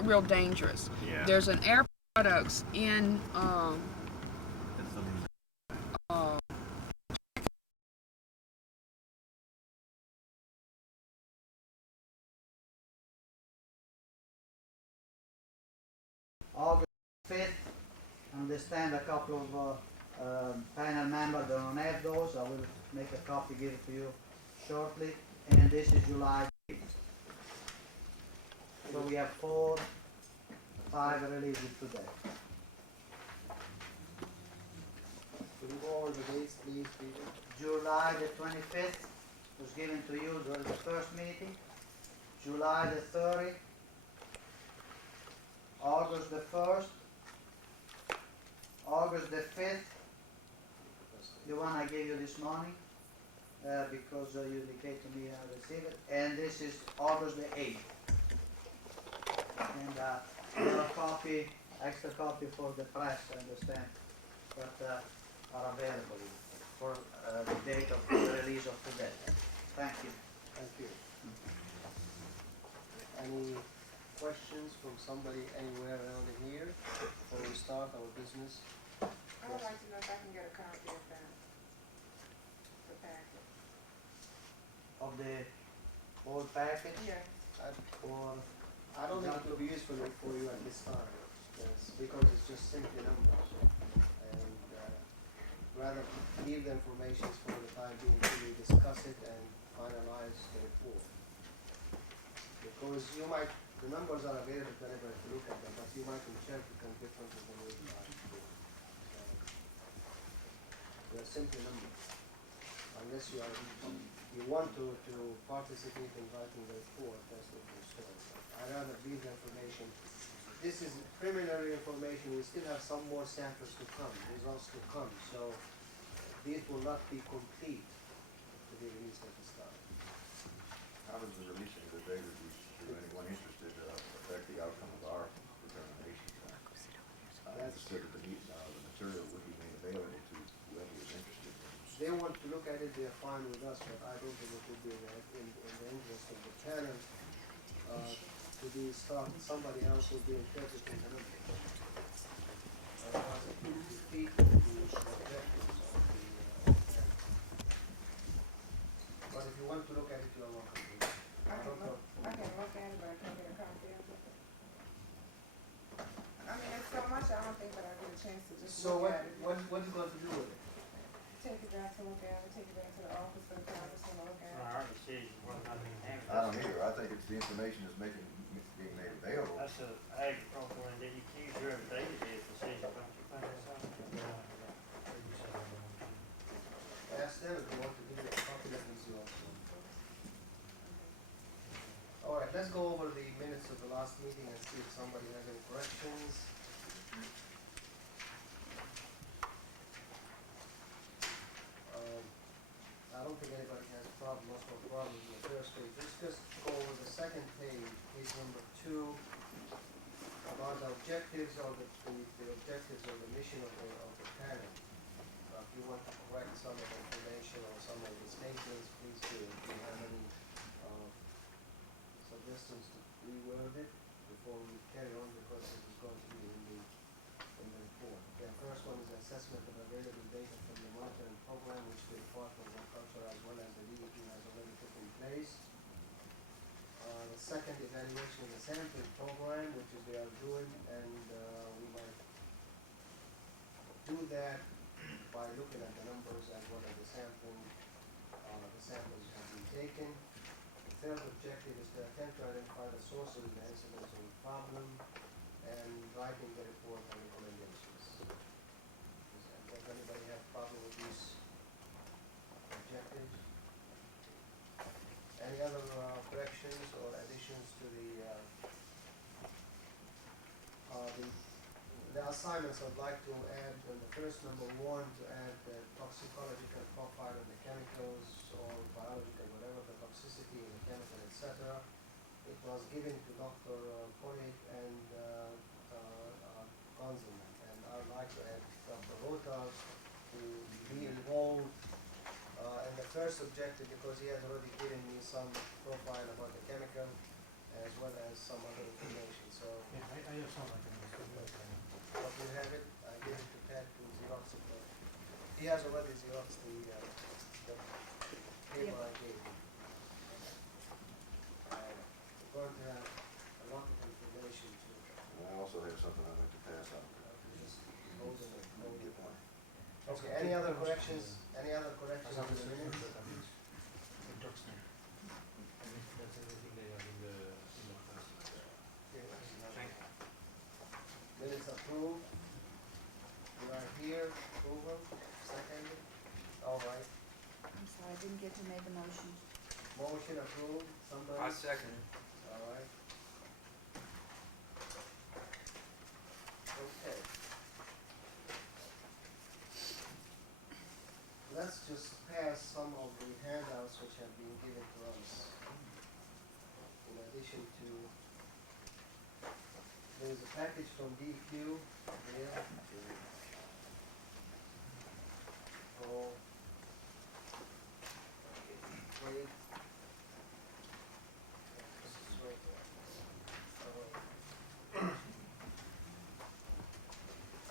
Real dangerous. Yeah. There's an air products in August 5th. Understand a couple of panel members don't have those. I will make a copy, give it to you shortly. And this is July 5th. So we have 5 releases today. Could you go over the dates, please, Peter? July the 25th was given to you during the first meeting. July the 30th. August the 1st. August the 5th. The one I gave you this morning, because you indicate to me I received it. And this is August the 8th. And another copy, extra copy for the press, I understand, that are available for the date of the release of today. Thank you. Thank you. Any questions from somebody anywhere around in here before we start our business? I would like to know if I can get a copy of that. The packet. Of the board package? Yeah. Or I don't think it will be useful for you at this time, yes, because it's just simply numbers. And rather leave the information for the time being till we discuss it and finalize the report. Because you might, the numbers are available to anybody to look at them, but you might interpret them differently than we are. They're simply numbers. Unless you want to participate in writing the report, that's what you're story. I'd rather leave the information. This is preliminary information. We still have some more samples to come, results to come. So these will not be complete to be released at this time. How does the releasing of the data to anyone interested affect the outcome of our determination? I understood that the material would be made available to whoever is interested. They want to look at it, they're fine with us, but I don't think it would be in the interest of the panel to be started. Somebody else would be interpreting the numbers. Defeat the objectives of the panel. But if you want to look at it, you're welcome to. I can look at it, but I can't get a copy of it. I mean, it's so much, I don't think that I get a chance to just So look at it. what are you going to do with it? Take it back to look at it, take it back to the office for the congressman to look at it. Our decision, whether or not they can have it. I don't either. I think it's the information is being made available. That's a agricultural and did you accuse whoever David did decision, don't you think that's something? Ask them if you want to give it a copy of this also. All right, let's go over the minutes of the last meeting and see if somebody has any corrections. I don't think anybody has a problem, most of the problems in the first page. Let's just go over the second page, page number 2, about the objectives or the objectives or the mission of the panel. If you want to correct some of the information or some of the statements, please do. If you have any suggestions to reword it before we carry on, because this is going to be in the report. The first one is assessment of available data from the monitoring program, which the Department of Agriculture as well as the DEP has already put in place. The second, evaluation of the sampling program, which is they are doing, and we might do that by looking at the numbers as well as the sampling. The samples have been taken. The third objective is to attempt to identify the sources and the incidence of the problem and writing the report and recommendations. Does anybody have a problem with these objectives? Any other corrections or additions to the assignments? I'd like to add in the first number 1 to add the toxicological profile of the chemicals or biological, whatever the toxicity of the chemical, etc. It was given to Dr. Koenig and Gonzalez, and I'd like to add Dr. Rota to be involved in the first objective, because he has already given me some profile about the chemical as well as some other information. So Yeah, I have something I can discuss. what you have it, I give it to Pat to Xerox it. He has already Xerox the paper I gave him. We're going to have a lot of information to And I also have something I'd like to pass on. just hold it. Okay, any other corrections? Any other corrections on the minutes? Minutes approved. You are here, approval, seconded. All right. I'm sorry, I didn't get to make the motion. Motion approved, somebody? second. All right. Okay. Let's just pass some of the handouts which have been given to us. In addition to, there is a package from DQ here. Oh. Wait. This is right there.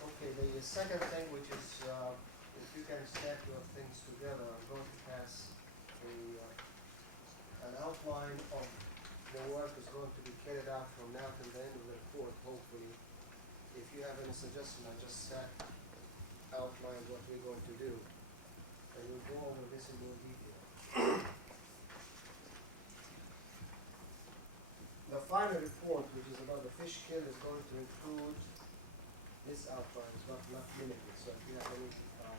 Okay, the second thing, which is, if you can stack your things together, I'm going to pass an outline of the work is going to be carried out from now to the end of the report, hopefully. If you have any suggestions, I just sat outlines what we're going to do, and we'll go over this in more detail. The final report, which is about the fish kill, is going to include this outline, it's not limited, so if you have any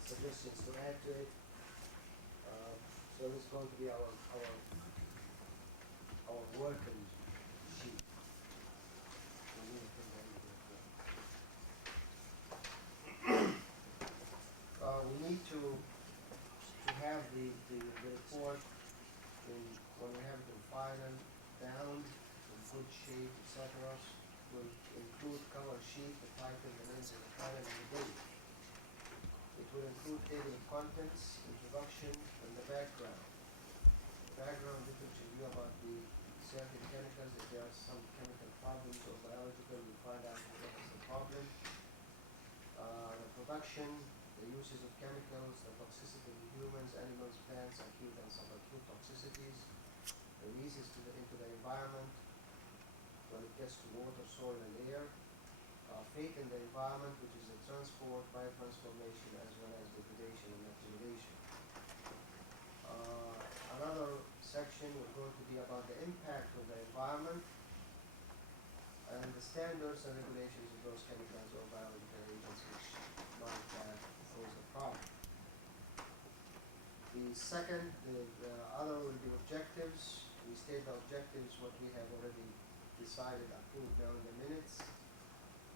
suggestions to add to it, so this is going to be our working sheet. We need to have the report when we have the final down in good shape, etc. Will include cover sheet, the title, the names of the final, and the date. It will include table of contents, introduction, and the background. The background literature review about the certain chemicals. If there are some chemical problems or biological, we find out what is the problem. The production, the uses of chemicals, the toxicity of humans, animals, plants, acute and subacute toxicities, the releases into the environment when it gets to water, soil, and air, fate in the environment, which is the transport, biotransformation, as well as degradation and accumulation. Another section is going to be about the impact of the environment and the standards and regulations of those chemicals or biological agents which might pose a problem. The other will be objectives. We state the objectives, what we have already decided, approved now in the minutes.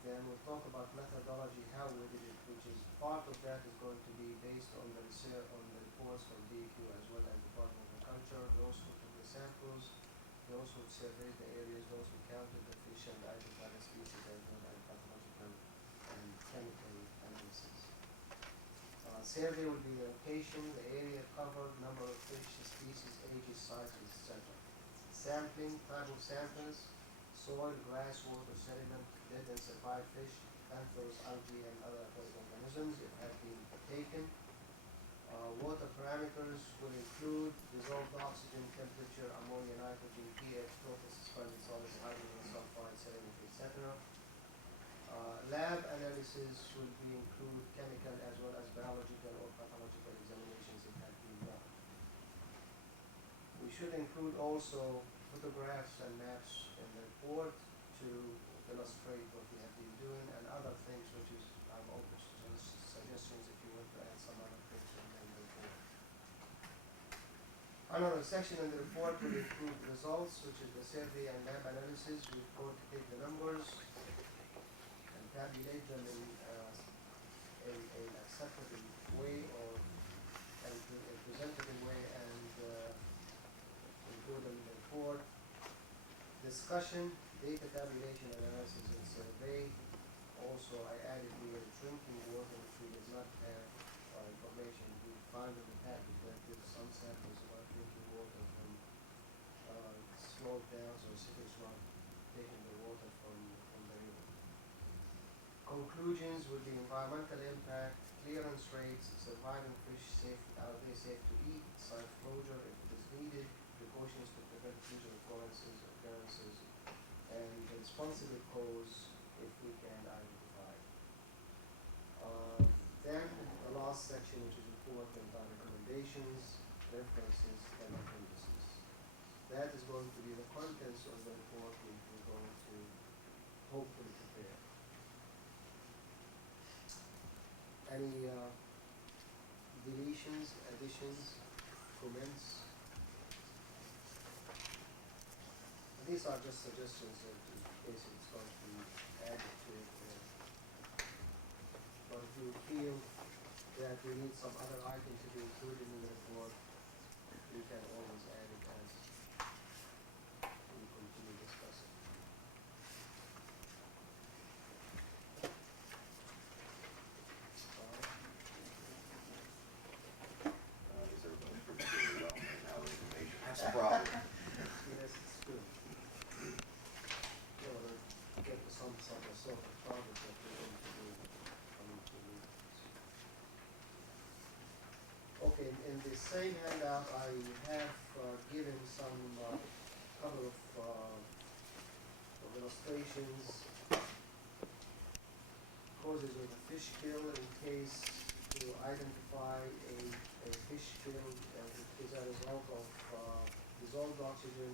Then we'll talk about methodology, how we did it, which is part of that is going to be based on the research, on the reports from DEQ as well as Department of Agriculture, those who took the samples, those who surveyed the areas, those who counted the fish and identified the species as well as pathological and chemical analysis. Survey will be the location, the area covered, number of fish, species, ages, sizes, etc. Sampling, type of samples, soil, grass, water, sediment, dead and survived fish, anthers, algae, and other aquatic organisms if have been taken. Water parameters will include dissolved oxygen, temperature, ammonia, nitrogen, pH, total suspended solids, hydrogen sulfide, salinity, etc. Lab analysis will include chemical as well as biological or pathological examinations if have been done. We should include also photographs and maps in the report to illustrate what we have been doing and other things which is I'm open to suggestions if you want to add some other things in the report. Another section in the report will include results, which is the survey and lab analysis. We're going to take the numbers and tabulate them in an acceptable way or a presentable way and include them in the report. Discussion, data tabulation, analysis, and survey. Also, I added here drinking water, which we did not have information. We found in the package that there's some samples about drinking water from small dams or cities not taking the water from the river. Conclusions will be environmental impact, clearance rates, surviving fish, safe, are they safe to eat, site closure if it is needed, precautions to prevent future occurrences, and responsible cause if we can identify. Then the last section, which is important, are recommendations, references, and appendices. That is going to be the contents of the report which we're going to hopefully prepare. Any deletions, additions, comments? These are just suggestions in case it's going to be added to it. But if you feel that we need some other item to be included in the report, you can always add it as we continue discussing. Is everybody pretty good about now the information? That's the problem. Yes, it's good. You know, get to some sort of project that we're going to do coming to meetings. Okay, in the same handout, I have given some couple of illustrations, causes of the fish kill in case to identify a fish kill that is a result of dissolved oxygen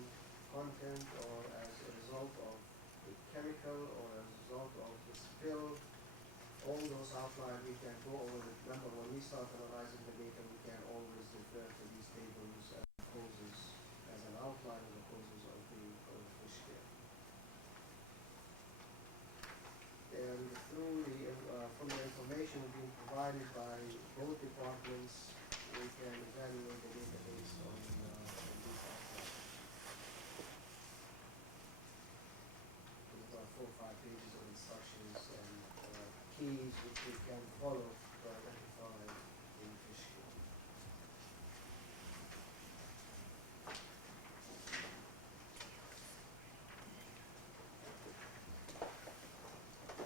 content or as a result of a chemical or as a result of the spill. All those outliers we can go over. Remember, when we start analyzing the data, we can always refer to these tables as causes, as an outline of the causes of the fish kill. And through from the information being provided by both departments, we can evaluate the data based on these outliers. There's about 4 or 5 pages of instructions and keys which we can follow to identify the fish kill.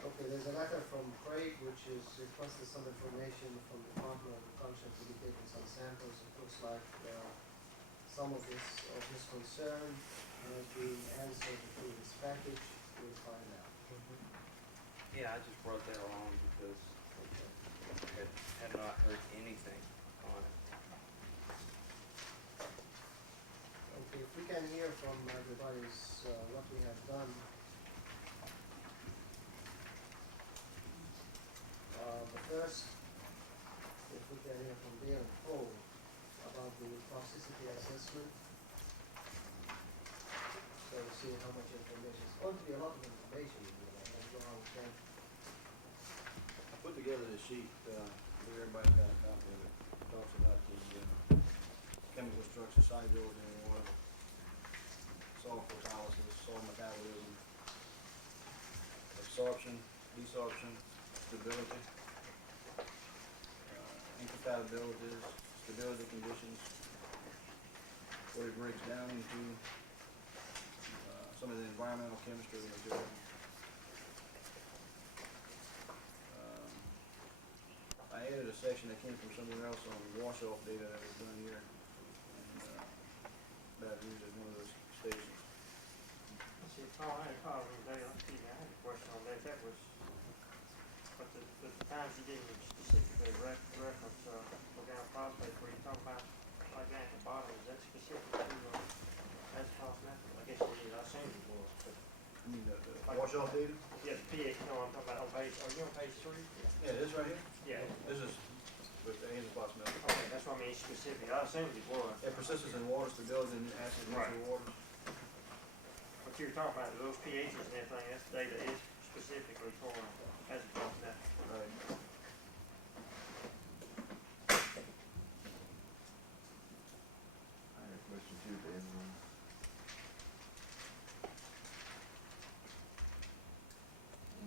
Okay, there's a letter from Craig which is requested some information from the Department of Agriculture to be taken some samples. It looks like some of his concern has been answered through this package. We'll find out. Yeah, I just brought that along because I had not heard anything on it. Okay, if we can hear from everybody's what we have done. But first, if we can hear from Dale and Paul about the toxicity assessment. So we see how much information. It's going to be a lot of information here. I don't know how we can. I put together this sheet, everybody got a copy of it. It talks about the chemical structure, solubility in water, salt photolysis, soil metabolism, absorption, desorption, stability, incompatibilities, stability conditions, what it breaks down into, some of the environmental chemistry of the material. I added a section that came from somewhere else on wash-off data that was done here, and that I used as one of those stations. See, Paul, I had a call the other day, I had a question on that, that was, but the times you didn't specifically reference, organophosphate, where you talk about, like down at the bottom, is that specific to, asphalt method? I guess it is, I assume it was, but. You mean the wash-off data? Yeah, the pH, no, I'm talking about on page, are you on page 3? Yeah, this right here? Yeah. This is with the Hazelbox method. Okay, that's what I mean specific, I assumed it was. It persists in water, stability, and acid neutral waters. What you're talking about, those pHs and everything, that's data is specifically for asphalt method. Right. I had a question too, Dan.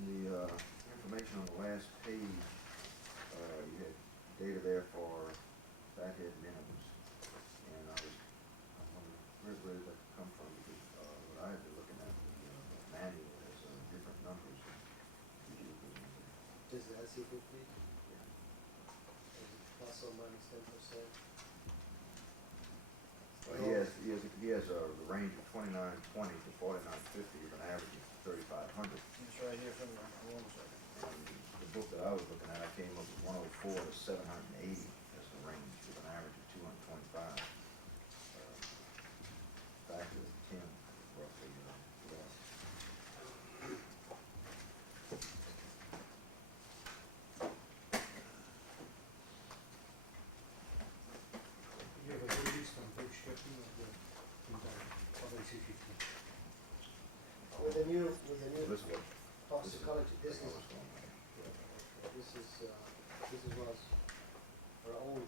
In the information on the last page, you had data there for fathead minimums, and I wondered where did that come from? Because what I had been looking at the manual has different numbers. Is the LC complete? Yeah. Is it plus or minus 10%? Well, he has a range of 2920 to 4950 with an average of 3500. It's right here somewhere. Hold on a second. And the book that I was looking at, I came up with 104 to 780 as the range with an average of 225. Factor of 10 roughly less. You have a whole list on page 13 of the LC 15. With the new This was toxicology, this is what's going on. this is what our own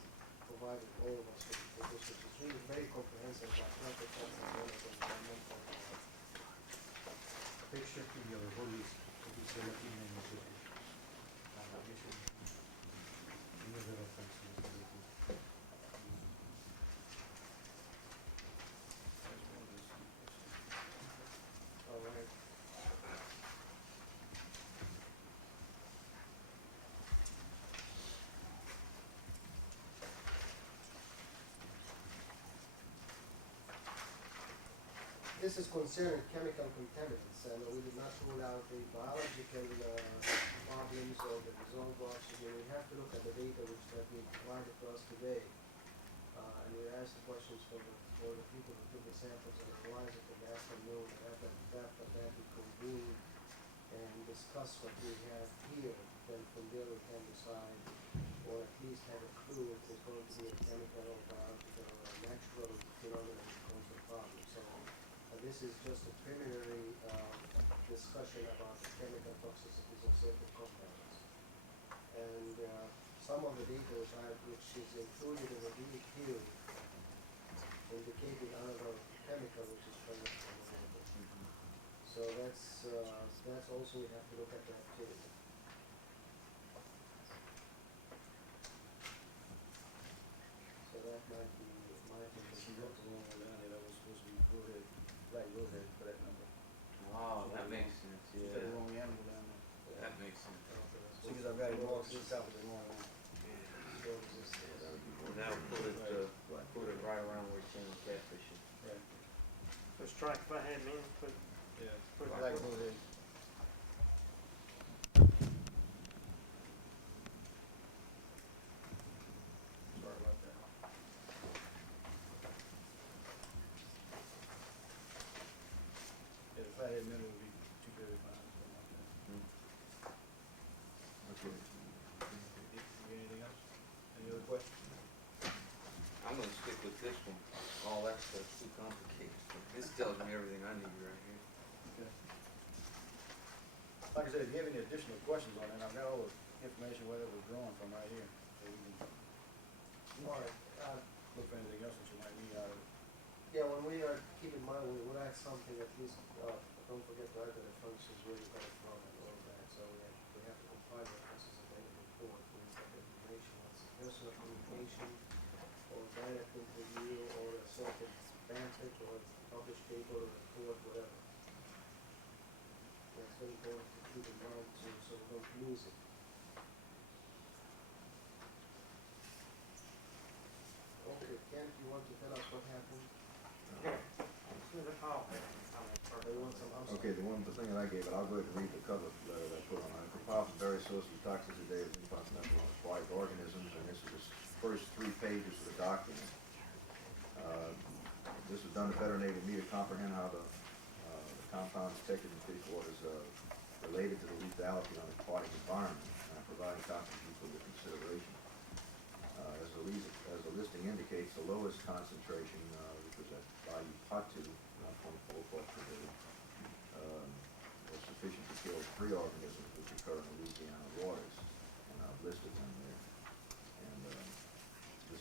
provided all of us with this, which is really very comprehensive by traffic health as well as environmental. Page 13, you have a whole list of this developing initiative. Any other references? All right. This is concerning chemical contaminants, and we did not rule out the biological problems or the dissolved oxygen. We have to look at the data which provided to us today, and we asked the questions for the people who took the samples and analyzed it in the afternoon, and after that we convene and discuss what we have here, then from there we can decide, or at least have a clue if there's going to be a chemical or biological or a natural phenomenon that causes the problem. So this is just a preliminary discussion about the chemical toxicities of certain compounds. And some of the data which is included in the DEQ indicating another chemical which is present in the water. So that's also, we have to look at that too. So that might be She wrote the wrong one down there, that was supposed to be Rohit, Black Rohit for that number. Oh, that makes sense, She put the wrong animal down there. That makes sense. Soon as I got it marked, she copied the wrong one. And that'll put it right around where channel catfish is. Right. So strike, if I had me, put, Yeah, put it Black like, Rohit. Sorry about that. Yeah, the fathead minnow would be 235, something like that. Okay. Anything else? Any other questions? I'm gonna stick with this one. All that stuff's too complicated. This tells me everything I need right here. Okay. Like I said, if you have any additional questions on it, I've got all the information where it was drawn from right here. So we can All right. look for anything else that you might need out of it. Yeah, when we are, keep in mind, we will add something at least, don't forget to add the references where you got it from and all of that, so we have to compile the references at the end of the report, we've got the information, what's personal communication, or direct interview, or a certain pamphlet, or a published paper, or report, whatever. That's very important to keep in mind, so we don't lose it. Okay, Kent, you want to tell us what happened? the call, Or you want some, I'm sorry. Okay, the thing that I gave it, I'll go ahead and read the cover letter that I put on it. Compiled from various sources of toxicity of continental and aquatic organisms, and this is the first 3 pages of the document. This was done to better enable me to comprehend how the compounds detected in fish waters related to the lethality on the aquatic environment, and I'm providing copies of you for your consideration. As the listing indicates, the lowest concentration, which was at value pot 2, 1.4 parts per billion, was sufficient to kill 3 organisms which occur in Louisiana waters, and I've listed them there. And this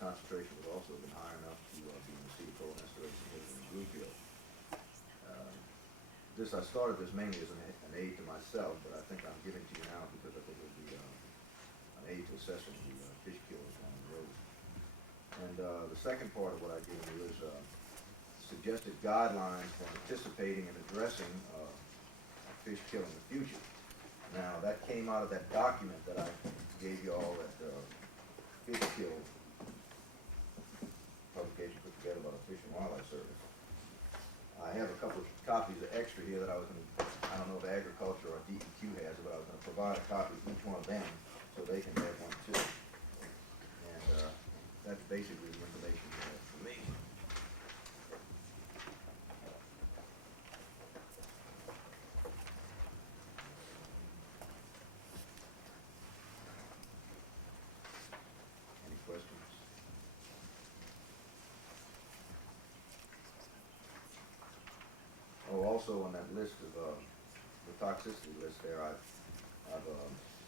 concentration would also have been high enough to be in the acetylcholinesterase inhibitor and bluegill. I started this mainly as an aid to myself, but I think I'm giving to you now because I think it would be an aid to assessing the fish kills down the road. And the second part of what I've given you is suggested guidelines for anticipating and addressing fish kill in the future. Now, that came out of that document that I gave you all at Fish Kill publication put together by the Fish and Wildlife Service. I have a couple of copies of extra here that I was going to, I don't know if Agriculture or DEQ has it, but I was going to provide a copy of each one of them so they can have one too. And that's basically the information you have for me. Any questions? Oh, also on that list of the toxicity list there, I've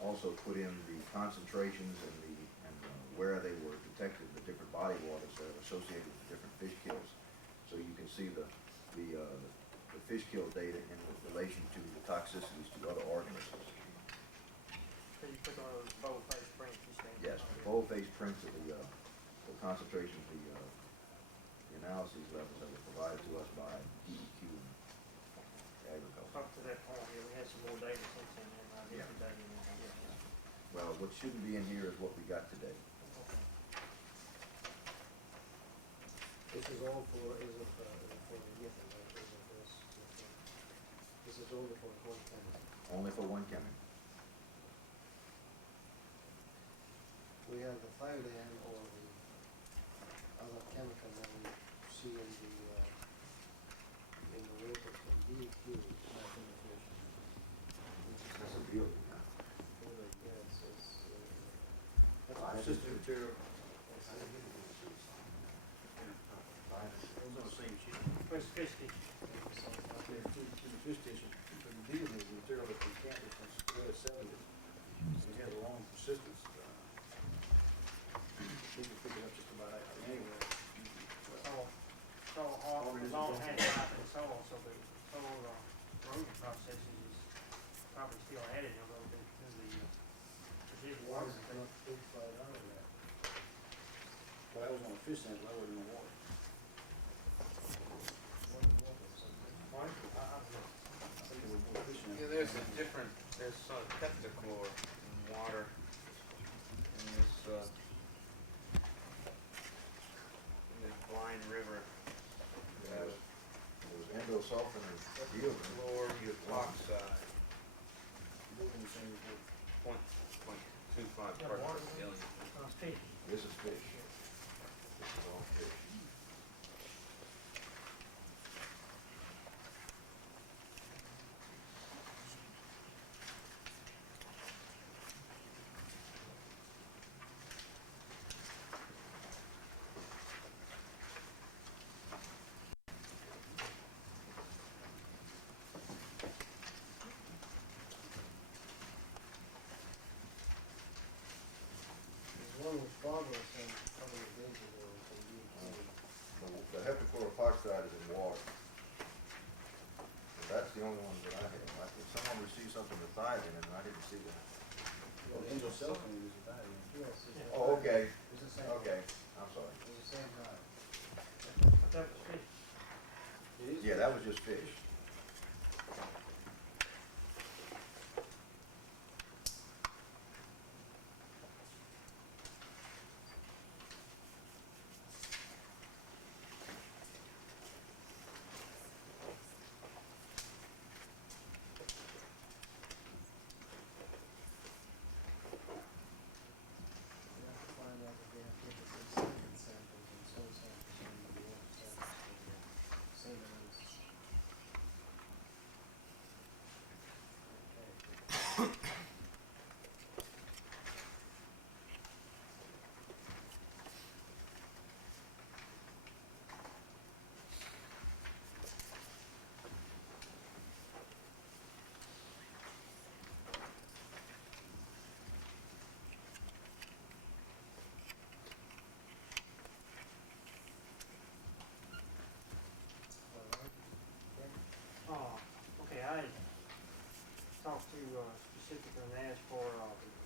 also put in the concentrations and where they were detected, the different body waters that are associated with different fish kills. So you can see the fish kill data in relation to the toxicities to other organisms. so you put on those bold-faced prints, you saying? Yes, the bold-faced prints of the concentrations, the analyses levels that were provided to us by DEQ and Agriculture. Up to that point, yeah, we had some more data since then, and I Yeah. did that in there. Well, what shouldn't be in here is what we got today. This is all for, the Newton, right? This is only for one chemical. Only for one chemical. we have the thiodan or the other chemical that we see in the water from DEQ, back in the fish. That's a deal, yeah. Yes, it's, That's that's consistent material. Yes. I didn't get it. It was on the same sheet. Where's the fish dish? So, Okay, to the fish station, but the deal is the material that we can't, is the way it's selling it. It has a long persistence. People pick it up just about anywhere. Soil hard, Organisms long don't- half-life in soil, so the soil erosion processes is probably still added a little bit to the residual Water water. is not big flat out of that. But I was on a fish tank, but I wasn't in the water. Right? I don't know. I think it was more fish tank. Yeah, there's tetrachlor in water in this blind river. It was endosulfan and deal. Chlor oxide, Both in the same report. point 0.25 Yeah, parts water. per billion. It's fish. This is fish. This is all fish. There's one with phosphorus and a couple of days ago from DEQ. The heptachlorophosphide is in water. And that's the only one that I have. I think someone received something with thiamine and I didn't see that. Well, the endosulfan is a diet. Yes, it's. Oh, okay. It's the same. Okay, I'm sorry. It's the same guy. But that was fish. It is. Yeah, that was just fish. You have to find out if they have taken some sediment samples and soil samples from the water samples for the same analysis. Okay. All right. Okay. Okay, I talked to, specifically and asked for,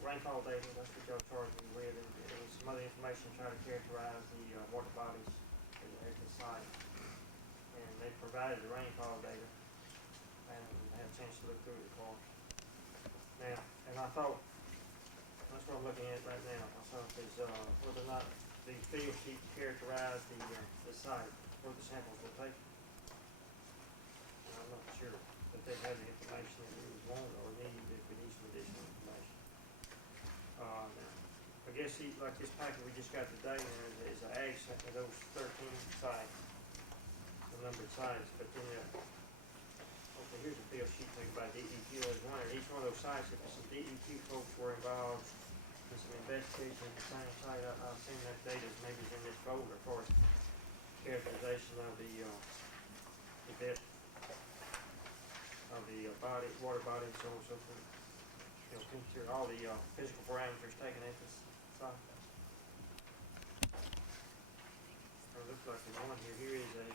rainfall data, that's what y'all charged me with, and there was some other information trying to characterize the, water bodies at the site. And they provided the rainfall data, and I had a chance to look through it, of course. Now, and I thought, that's what I'm looking at right now, I thought is, whether or not the field sheet characterized the site where the samples were taken. And I'm not sure that they had the information that we was wanting or needed, if we need some additional information. Now, I guess like this packet we just got today, is an ag set of those 13 sites, the numbered sites, but then, okay, here's a field sheet taken by DEQ as one, and each one of those sites, if some DEQ folks were involved in some investigation at the same site, I've seen that data maybe is in this folder for characterization of the depth of the water body, and so on and so forth. You know, temperature, all the physical parameters taken at this site. It looks like the one here is a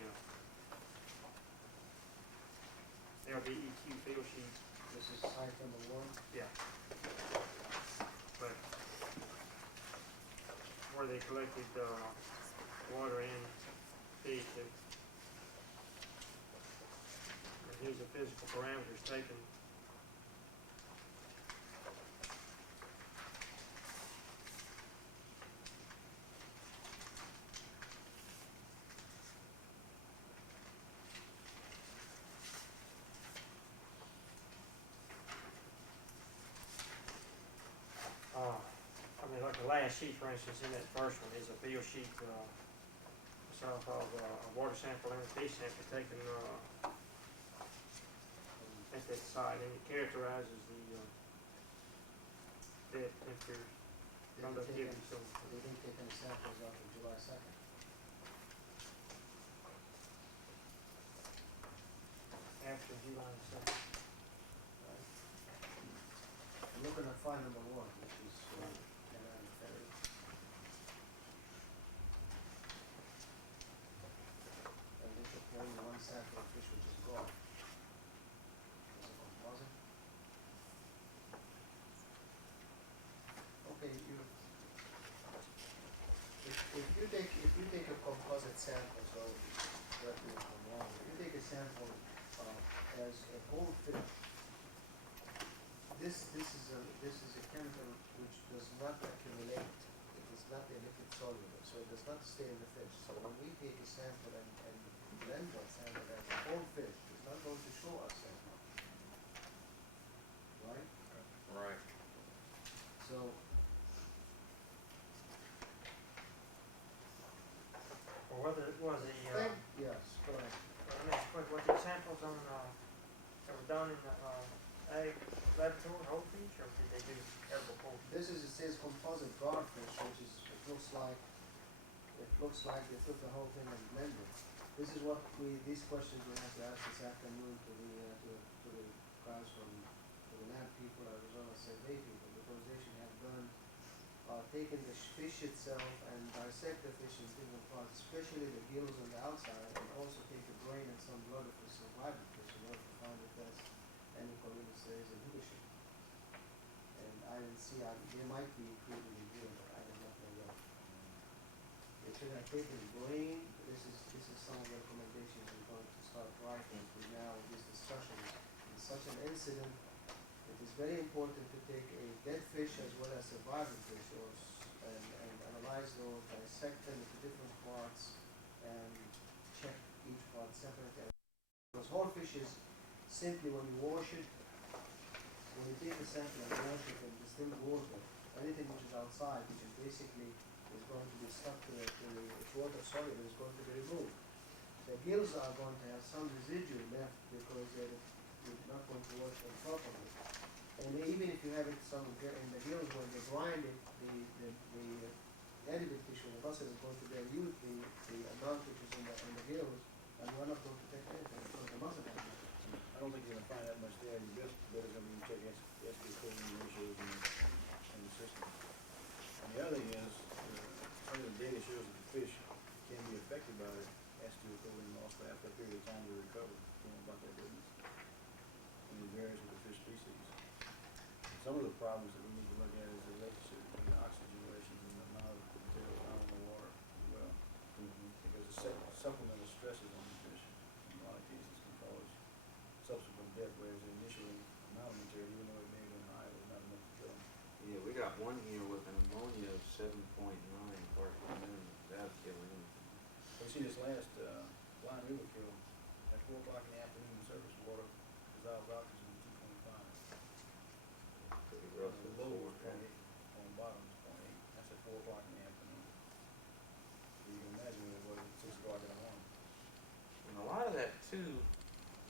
LDEQ field sheet. This is site number one. Yeah. But where they collected water and feed to. And here's the physical parameters taken. I mean, like the last last sheet, for instance, in that first one is a field sheet, so-called, a water sample and a fish sample taken, at that site, and it characterizes the, dead temperatures, conductivity, so. They didn't take any samples after July 2nd. After July 2nd. I'm looking at file number 1, which is Canal Ferry. And they took only one sample of fish, which is gone. It's a composite. Okay, if you take a composite sample, so correct me if I'm wrong, if you take a sample as a whole fish, this is a chemical which does not accumulate. It is not a liquid soluble, so it does not stay in the fish. So when we take a sample and blend that sample as a whole fish, it's not going to show us that much. Right? Right. So Or whether it was the, yes, correct. let me ask a question, was the samples on, that were done in the, ag laboratory, whole fish, or did they do edible whole fish? This is, it says composite garfish, which is, it looks like they took the whole thing and blended it. This is what these questions we have to ask this afternoon to the guys from, to the lab people, Arizona survey people, because they should have done, taken the fish itself and dissect the fish in different parts, especially the gills on the outside, and also take the brain and some blood of the survivor fish in order to find if there's any cholinesterase inhibition. And I didn't see, they might be included in here, but I did not know yet. They should have taken brain. This is some of the recommendations we're going to start writing for now with these discussions. In such an incident, it is very important to take a dead fish as well as survivor fish and analyze those, dissect them into different parts, and check each part separately. Because whole fish is simply when you wash it, when you take the sample and wash it in distilled water, anything which is outside, which is basically is going to be stuck to it's water soluble, is going to be removed. The gills are going to have some residue left because you're not going to wash them properly. And even if you have it some in the gills, when they grind it, the edible tissue, the muscle is going to dilute the amount which is in the gills, and we're not going to take anything because the muscle has nothing. I don't think you're gonna find that much there. You just better gonna be checking SB coding ratios in the system. And the other thing is, some of the data shows that the fish can be affected by acetylcholine loss after a period of time to recover. You know about that business. And it varies with the fish species. Some of the problems that we need to look at is the relationship between the oxygen relations and the amount of material found in the water as well. Because the supplemental stresses on the fish in a lot of cases can cause subsequent death, whereas the initial amount of material, even though it may have been high, was not enough to kill them. Yeah, we got one here with an ammonia of 7.9 parts per million. That'd kill anything. We see this last blind river kill at 4 o'clock in the afternoon in surface water, dissolved oxygen 2.5. Pretty rough. The low was 0.8, on the bottom was 0.8. That's at 4 o'clock in the afternoon. So you can imagine what it was at 6 o'clock in the morning. And a lot of that too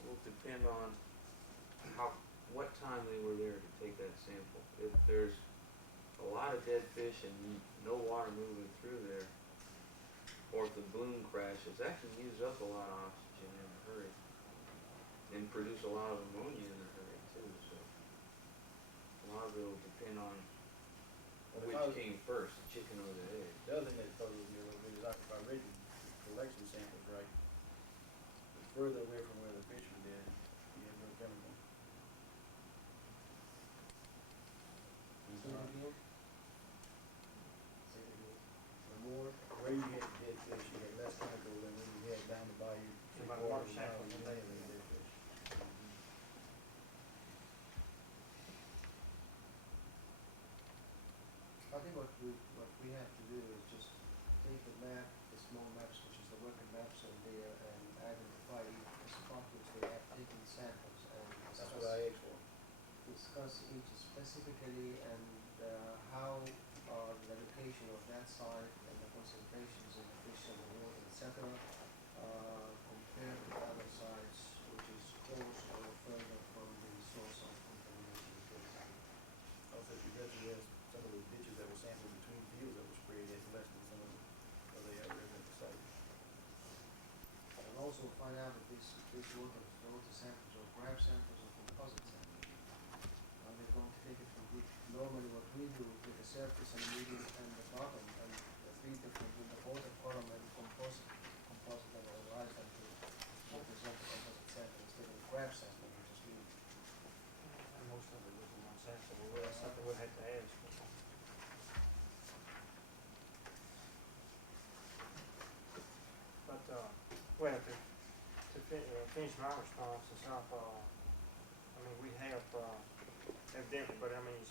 will depend on what time they were there to take that sample. If there's a lot of dead fish and no water moving through there, or if the bloom crashes, that can use up a lot of oxygen in a hurry and produce a lot of ammonia in a hurry too. So a lot of it will depend on which came first, the chicken or the egg. The other thing that puzzles me a little bit is if I read the collection samples right, the further away from where the fish were dead, you get more chemical. Say it again. Say it again. The more Where you get dead fish, you get less chemical than when you head down the bayou. About water samples you today. get dead fish. I think what we have to do is just take the map, the small maps, which is the working maps in there, and identify each spot which they have taken samples and That's what I asked for. discuss each specifically and how the location of that site and the concentrations of the fish and the water, etc., compared to other sites which is close or further from the source of contamination. Also, if you get to this, some of the ditches that were sampled between fields that were sprayed, it's less than some of the areas at the site. And also find out if these water samples or grab samples or composite samples. They're going to take it from deep. Normally what we do is with the surface and medium and the bottom and the three different with the water column and composite and allows them to represent the composite sample instead of the grab sample which is lead. And most of it was in one sample, well, that's something we'll have to ask. But, well, to finish my response and stuff, I mean, we have, evidently, but I mean,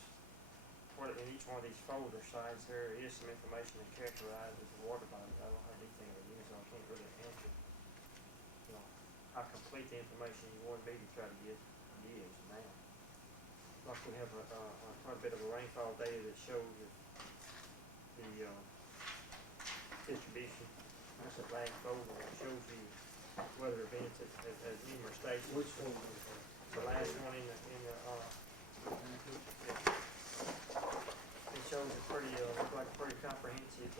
in each one of these folder sites, there is some information that characterizes the water body. I don't have anything that is, so I can't really answer, you know, how complete the information you want me to try to get is now. Like we have quite a bit of a rainfall data that shows the distribution. That's a blank folder that shows you weather events at numerous stations. Which folder is that? The last one in the it shows a pretty, look like a pretty comprehensive,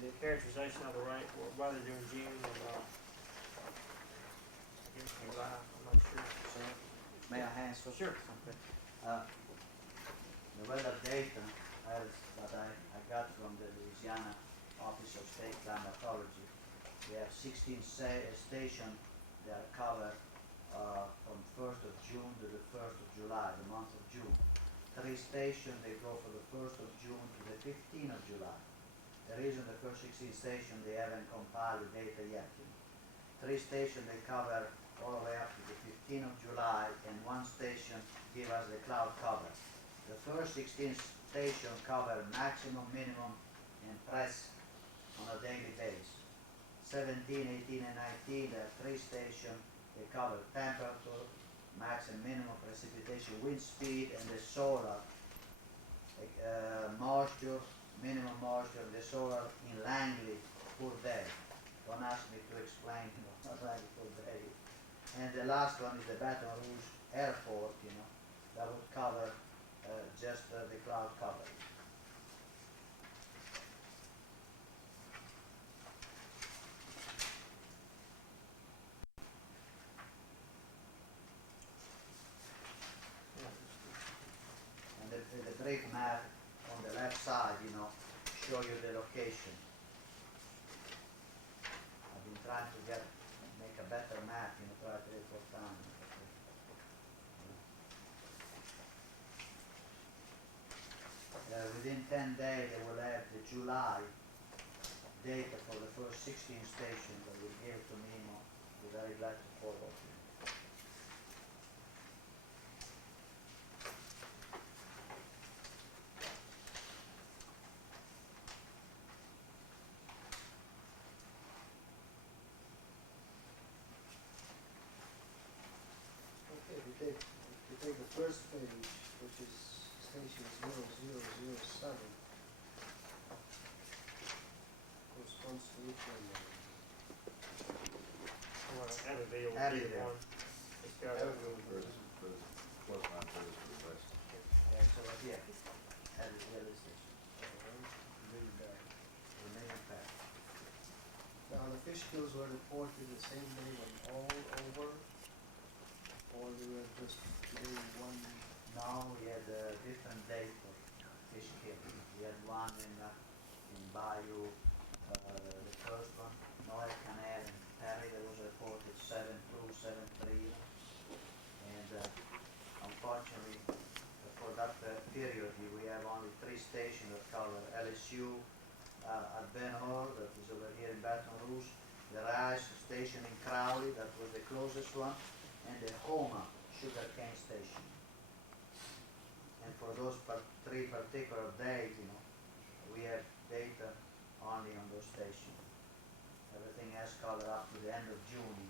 the characterization of the rain, weather during June and, I guess July, I'm not sure. So, may I answer? Sure. Something? The weather data that I got from the Louisiana Office of State Climatology, we have 16 stations that cover from 1st of June to the 1st of July, the month of June. 3 stations, they go from the 1st of June to the 15th of July. The reason the first 16 stations, they haven't compiled the data yet. 3 stations, they cover all the way up to the 15th of July, and 1 station give us the cloud cover. The first 16 stations cover maximum, minimum, and press on a daily basis. 17, 18, and 19, there are 3 stations. They cover temperature, max and minimum precipitation, wind speed, and the solar moisture, minimum moisture, the solar in Langley per day. Don't ask me to explain what Langley per day is. And the last one is the Baton Rouge Airport, that would cover just the cloud cover. And the brief map on the left side, show you the location. I've been trying to make a better map, try 3 or 4 times. Within 10 days, they will have the July data for the first 16 stations that will give to me. We're very glad to forward to you. Okay, if you take the first page, which is station 0007, corresponds to which one? Abbeville would be the Abbeville. one. It's got, Versus close line versus the west. Yeah, so here, at the railway station. Really bad. Remain back. Now, the fish kills were reported the same day when all over, or they were just today one. Now we had a different date for fish killing. We had one in Bayou, the first one, Noel Canal in Perry, that was reported 7-2, 7-3. And unfortunately, for that period, we have only 3 stations that cover LSU, at Ben Hur, that is over here in Baton Rouge, the Rice station in Crowley, that was the closest one, and the Homa sugarcane station. And for those 3 particular days, we have data only on those stations. Everything else covered up to the end of June.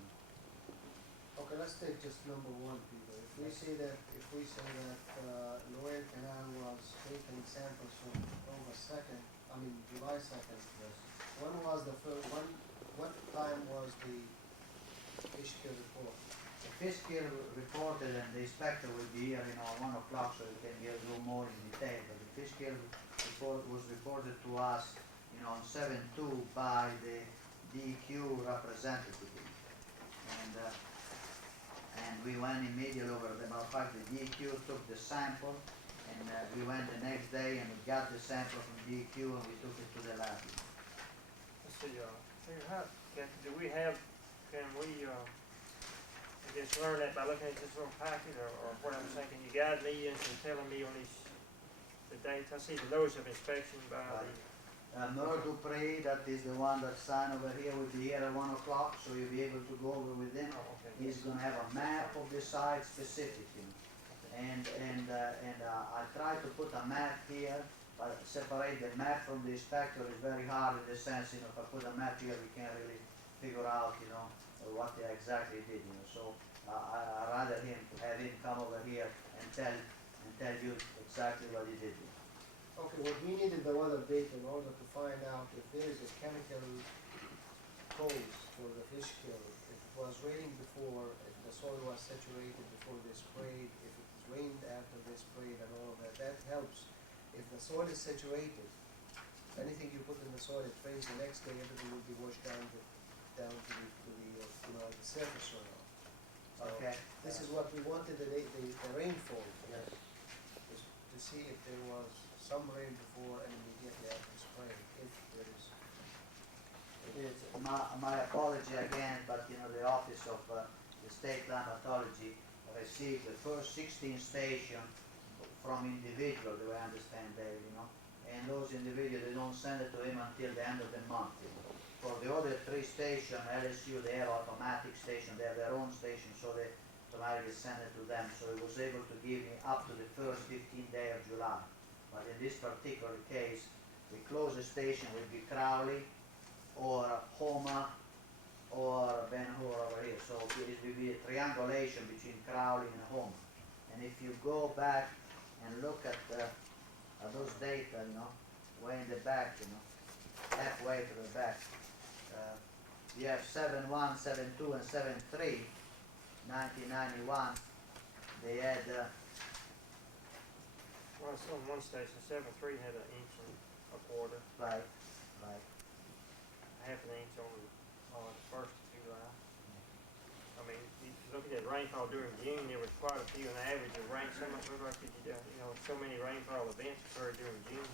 Okay, let's take just number one, Peter. If we say that Lower Canal was taking samples from July 2nd, when was the first, what time was the fish kill report? The fish kill reported, and the inspector will be here, 1 o'clock, so he can give you more in detail. But the fish kill report was reported to us, on 7/2 by the DEQ representative. And we went immediately over the matter of fact, the DEQ took the sample, and we went the next day and we got the sample from DEQ and we took it to the lab. Let's see, do we have, can we, I guess learn that by looking at this little packet, or what I'm saying, can you guide me into telling me on the dates? I see the notice of inspection by the, Merle Dupree, that is the one that signed over here, will be here at 1 o'clock, so you'll be able to go over with him. oh, okay. He's gonna have a map of the site specific, And I tried to put a map here, but separate the map from the inspector is very hard in the sense, if I put a map here, we can't really figure out, what they exactly did, So I rather have him come over here and tell you exactly what he did. Okay, well, we needed the weather data in order to find out if there is a chemical cause for the fish kill. If it was raining before, if the soil was saturated before they sprayed, if it rained after they sprayed and all of that, that helps. If the soil is saturated, anything you put in the soil, it rains the next day, everything will be washed down to the surface runoff. So Okay. this is what we wanted, the rainfall, to see if there was some rain before and immediately after spraying, if there is. It's my apology again, but the Office of the State Climatology received the first 16 stations from individuals, the way I understand Dave, and those individuals, they don't send it to him until the end of the month. For the other 3 stations, LSU, they have automatic station, they have their own station, so they automatically send it to them. So he was able to give me up to the first 15 day of July. But in this particular case, the closest station would be Crowley or Houma or Ben Hur over here. So it will be a triangulation between Crowley and Houma. And if you go back and look at those data, way in the back, halfway to the back, you have 7.1, 7.2, and 7.3, 1991. They had well, it's on one station, 7.3 had an inch and a quarter, right. half an inch on the 1st of July. I mean, if you look at that rainfall during June, there was quite a few, an average of rain, so much looked like so many rainfall events occurred during June.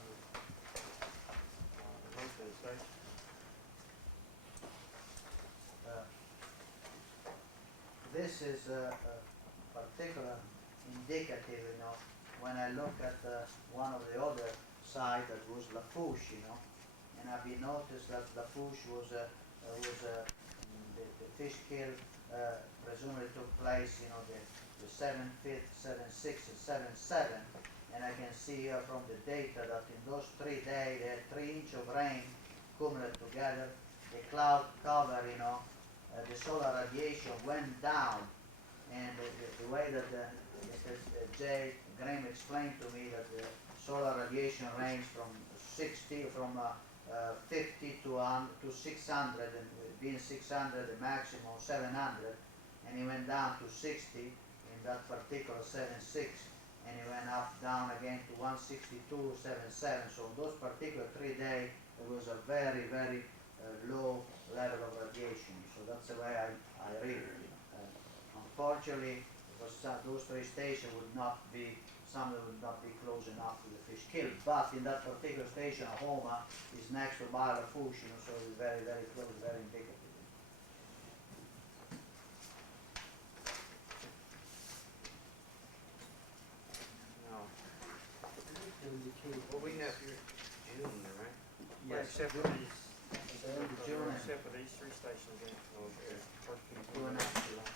Most of the stations. This is a particular indicative, when I look at one of the other side that was Lafourche, and I've been noticed that Lafourche was the fish kill presumably took place, the 7/5, 7/6, and 7/7, and I can see here from the data that in those 3 days they had 3 inches of rain cumulative together. The cloud cover, the solar radiation went down, and the way that Mr. J. Graham explained to me that the solar radiation ranged from 50 to 600, and being 600 the maximum 700, and he went down to 60 in that particular 7.6, and he went down again to 162, 7.7. So in those particular 3 days, it was a very, very low level of radiation. So that's the way I read it. Unfortunately, those 3 stations would not be, some of them would not be close enough to the fish kill. But in that particular station, Houma is next to Lafourche, so it's very, very close, very indicative. No. Indicate. What we have here, June, right? Yeah, except for these, June. except for these 3 stations again. Okay. First few Two and a half July.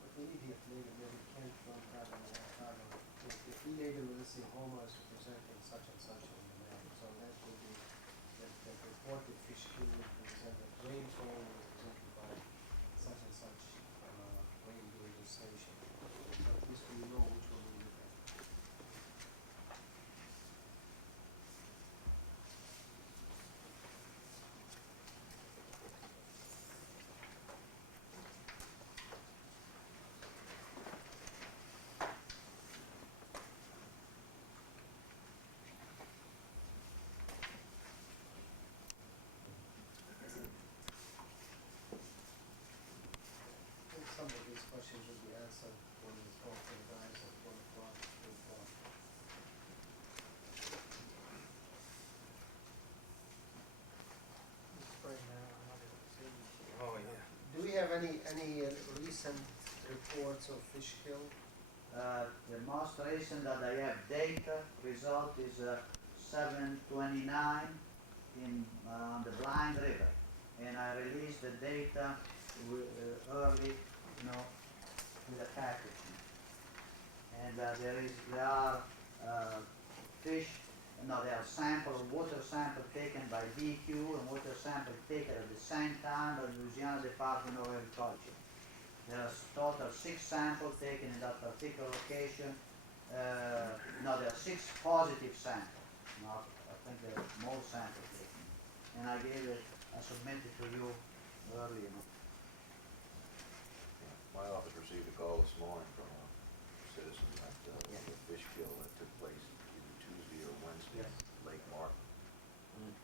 But we need to label, maybe Kent don't have any title. If we label, let's say Homer is representing such and such in the mail, so that would be, the any recent reports of fish kill? The most recent that I have data result is 729 in on the Blind River, and I released the data early, with the packaging. And there are fish. No, there are water sample taken by DQ and water sample taken at the same time by Louisiana Department of Agriculture. There are total 6 samples taken in that particular location. No, there are 6 positive samples. Not, I think there are more samples taken. And I submitted to you earlier. My office received a call this morning from a citizen that the fish kill that took place either Tuesday or Wednesday Yes. at Lake Martin. And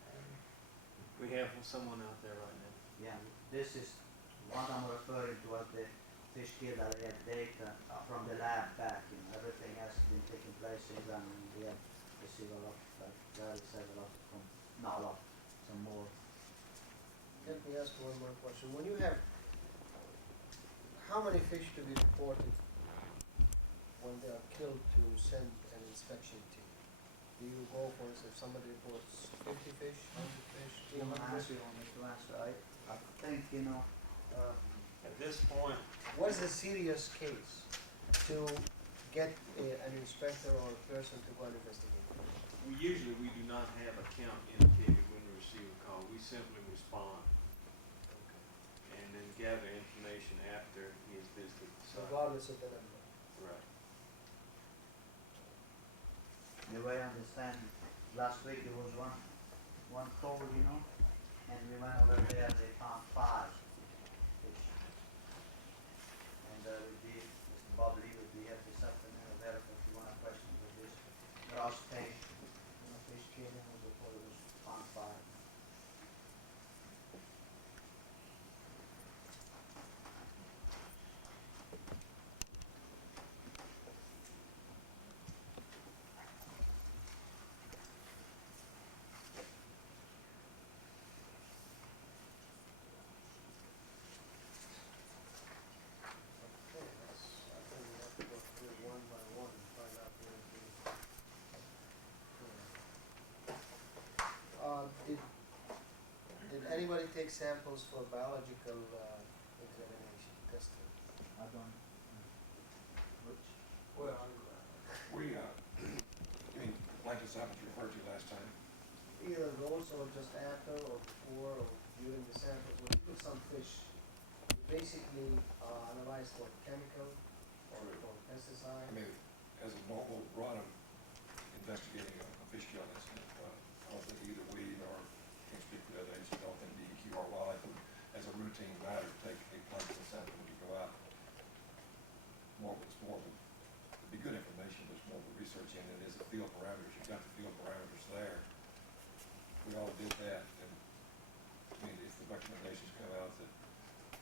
We have someone out there right now. Yeah, this is what I'm referring to as the fish kill that I have data from the lab back. Everything has been taking place since then, and we have received a lot, like Gary said, a lot from, not a lot, some more. Let me ask one more question. When you have, how many fish to be reported when they are killed to send an inspection team? Do you go, for instance, if somebody reports 50 fish, 100 fish, You want to 200? answer, you want me to answer? I think, At this point, What is the serious case to get an inspector or a person to go and investigate? We do not have a count indicated when we receive a call. We simply respond and then gather information after he has visited the site. Regardless of the number. Right. the way I understand, last week there was one call, and we went over there, they found 5 fish. And Mr. Bob Lee would be here this afternoon, available if you want to question with this. Gross fish, fish killing was reported was found 5. Okay, I think we have to go through one by one and find out where did anybody take samples for biological examination, testing? I don't, which, Well, We, I mean, like the samples you referred to last time, Either those or just after or before or during the samples, when you put some fish, you basically analyze for chemical or for pesticide. I mean, as a normal run of investigating a fish kill incident, I don't think either we nor, can't speak for the other agencies, I don't think DEQ or wildlife would, as a routine matter, take a plastic sample when you go out. It's more of a, it'd be good information, but it's more of a research in it is the field parameters. You've got the field parameters there. We all did that, and I mean, if the recommendations come out that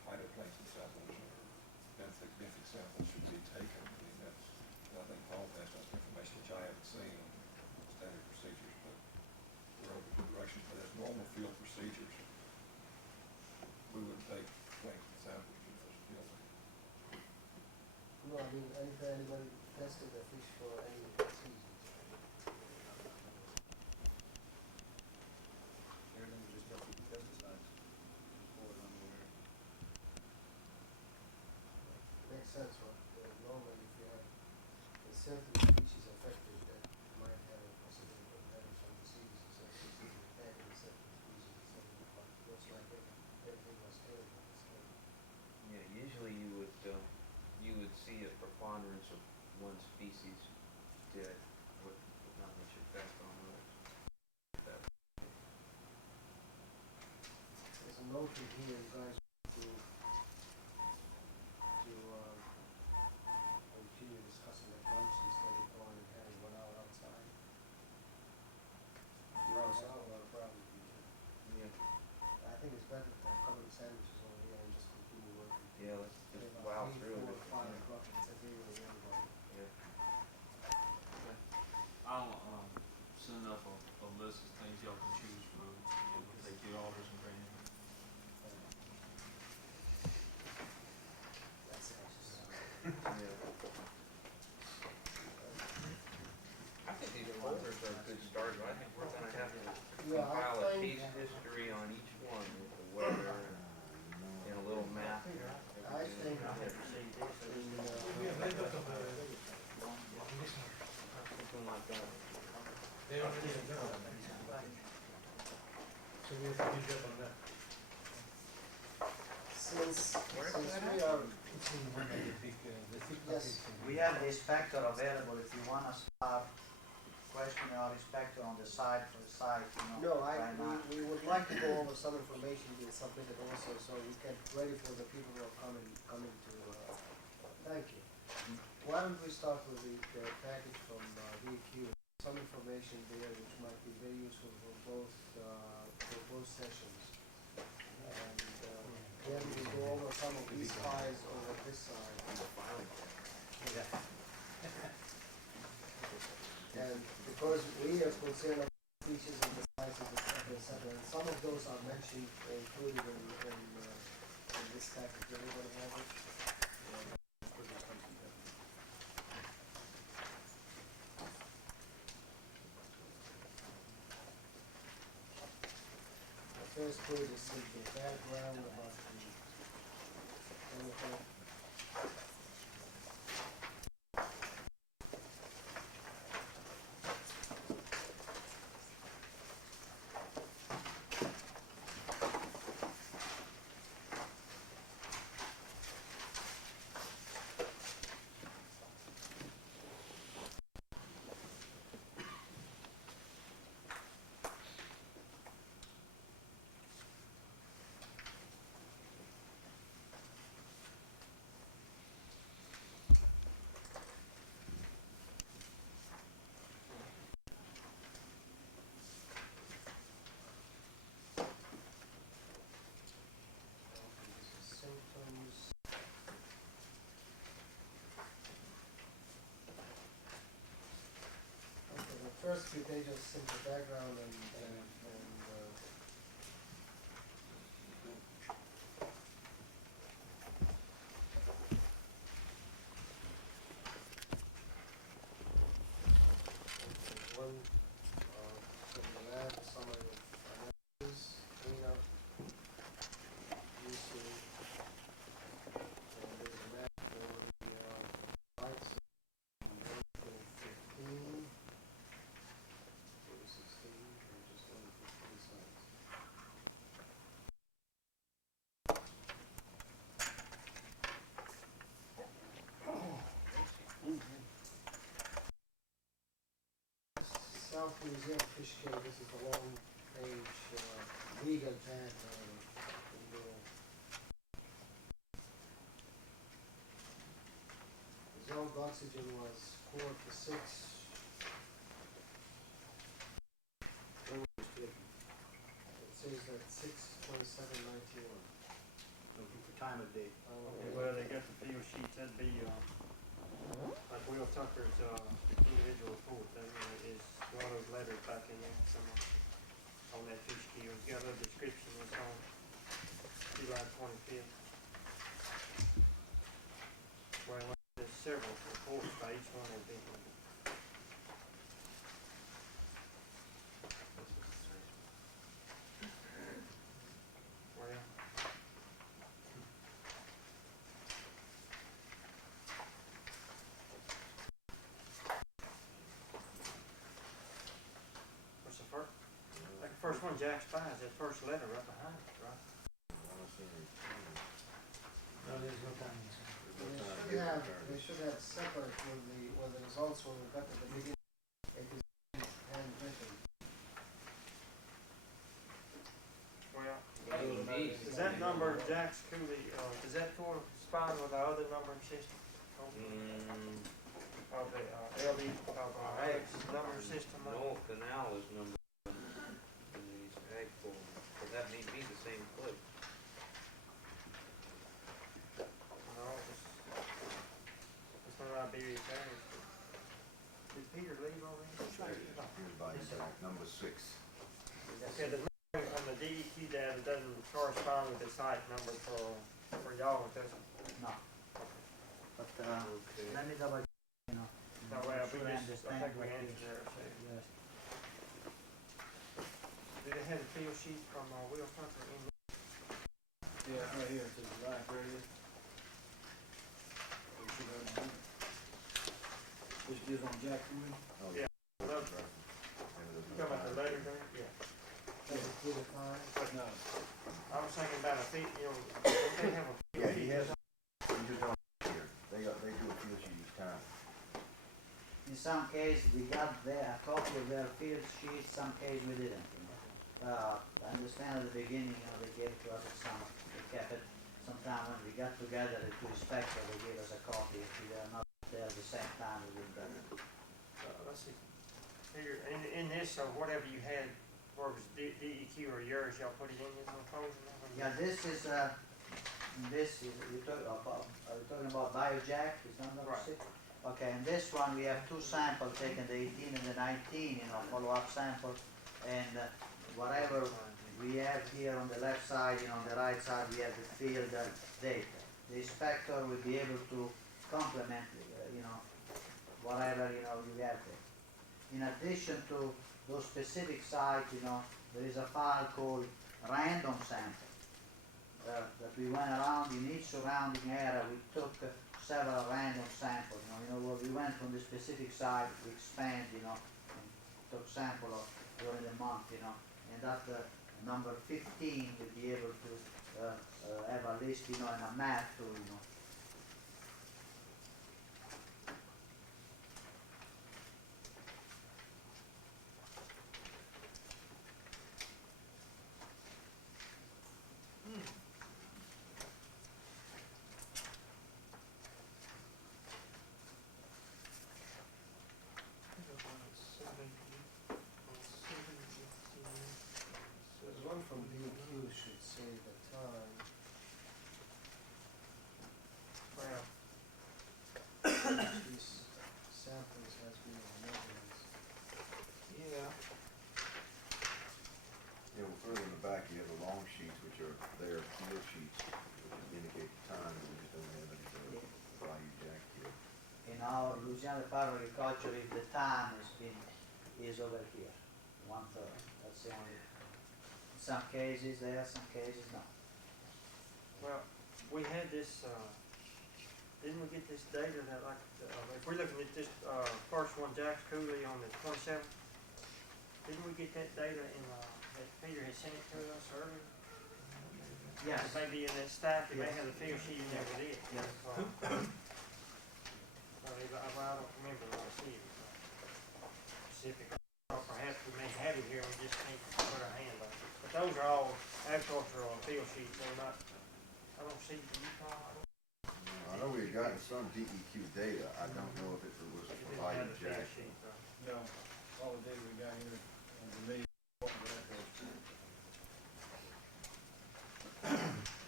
phytoplankton samples or benthic samples should be taken, I mean, that's, I think Paul has some information which I haven't seen on standard procedures, but we're open to directions, but as normal field procedures, we would take plankton samples in those field. No, I mean, anybody tested the fish for any diseases? everything was just tested with pesticides. Or Makes sense, right? Normally, if you have a certain species affected, that might have a possibility of having some diseases, some species attacking a certain species, something, but looks like everything was killed in this case. yeah, usually you would see a preponderance of one species dead with not much effect on others. There's a note in here, you guys, to continue discussing the bunch instead of going and having 1 hour outside. you're on a lot of problems. Yeah, I think it's better to have a couple of sandwiches over here and just continue working. yeah, let's just Till about plow 3, through 4, it. 5 o'clock, and it's a day where everybody. Yeah. I'll, send up a list of things y'all can choose from, and we'll take the orders and bring them. compile a case history on each one with the weather and a little map. I think Something like that. since we are, yes, We have the inspector available if you wanna start questioning our inspector on the side for the site, no, right now. we would like to go over some information being submitted also, so we get ready for the people who are coming to, thank you. Why don't we start with the package from DEQ, some information there which might be very useful for both sessions. And then we go over some of these files over this side. And because we are concerned about features and the sizes, etc., and some of those are mentioned, included in this package. Does anybody have it? The first page is simply background about the chemical. Symptoms. Okay, the first few pages simple background and one from the lab, a summary of analysis, cleanup, usage, and there's a map for the sites in 1 to 15, or 16, or just 1 to 15 sites. South Museum Fish Kill, this is a long page legal pad. Dissolved oxygen was 4 to 6. It says that 6/27/91. Looking for time of day. Well, they got the field sheets, that'd be, like Will Tucker's, individual report, that, is one of those letters back in there, some, on that fish kill, it's got a little description that's on July 25th. Well, there's several reports by each one of them. Well, what's the first? Like the first one, Jack Spies, that first letter right behind it, right? No, there's no time. They should have separate when the results when we got to the beginning. It is handwritten. Well, Does does that number, Jack's Cooley, does that correspond with our other numbering system? Of the, LD, of our number system? North Canal is number one in these ag forms, but that may be the same place. No, it's not IBA Parish. Did Peter leave already? Here's by number 6. Okay, the number on the DEQ data doesn't correspond with the site number for y'all, does it? No. But, Okay. let me double, No, well, we sure I just, I understand think we what answered you- there, so. yes. Do they have the field sheet from, Will Hunter in Yeah, right here, it says library. This is on Jack Cooley. Oh, Yeah. And You talking about the letter there? Yeah. No. I was thinking about a field, you know, they have a field Yeah, sheet. he has, he just don't here, they do a field sheet each time. In some case, we got a copy of their field sheet, some case we didn't, you know. I understand at the beginning, you know, they gave it to us at summer, we kept it. Sometime when we got together, the two inspectors, they gave us a copy, if we were not there at the same time, we didn't get it. Let's see. Here, in this, or whatever you had, where it was DEQ or yours, y'all put it in this little folder? Yeah, this is, you're talking about, are you talking about BioJack, is that number Right. 6? Okay, in this one, we have two samples taken, the 18 and the 19, you know, follow-up sample, and whatever we have here on the left side, you know, on the right side, we have the field data. The inspector will be able to complement, you know, whatever, you know, you have there. In addition to those specific sites, you know, there is a file called random sample that we went around in each surrounding area. We took several random samples. You know, where we went from the specific site, we expand, you know, and took sample during the month, you know, and that number 15 will be able to have a list, you know, and a map to, you know. There's one from DEQ should say the time. Well, These samples has been in measurements. yeah. Yeah, well, further in the back, you have the long sheets, which are their field sheets, which indicate the time, and we just don't have any value jack here. In our Louisiana Department of Agriculture, if the time is over here, 1/3. That's the only. In some cases there, some cases not. Well, we had this, didn't we get this data that like, if we're looking at this, first one, Jack Cooley on the 27th, didn't we get that data in, that Peter had sent it to us earlier? Yes. It may be in that stack, it may Yes. have the field sheet in there with it. Yes. I don't remember when I see it. Specific, or perhaps we may have it here and we just can't put our hand on it. But those are all agricultural field sheets, they're not, I don't see the Utah. I know we had gotten some DEQ data, I don't know if it was It for didn't value have the field jack. sheet, though. No, all the data we got here, and the main,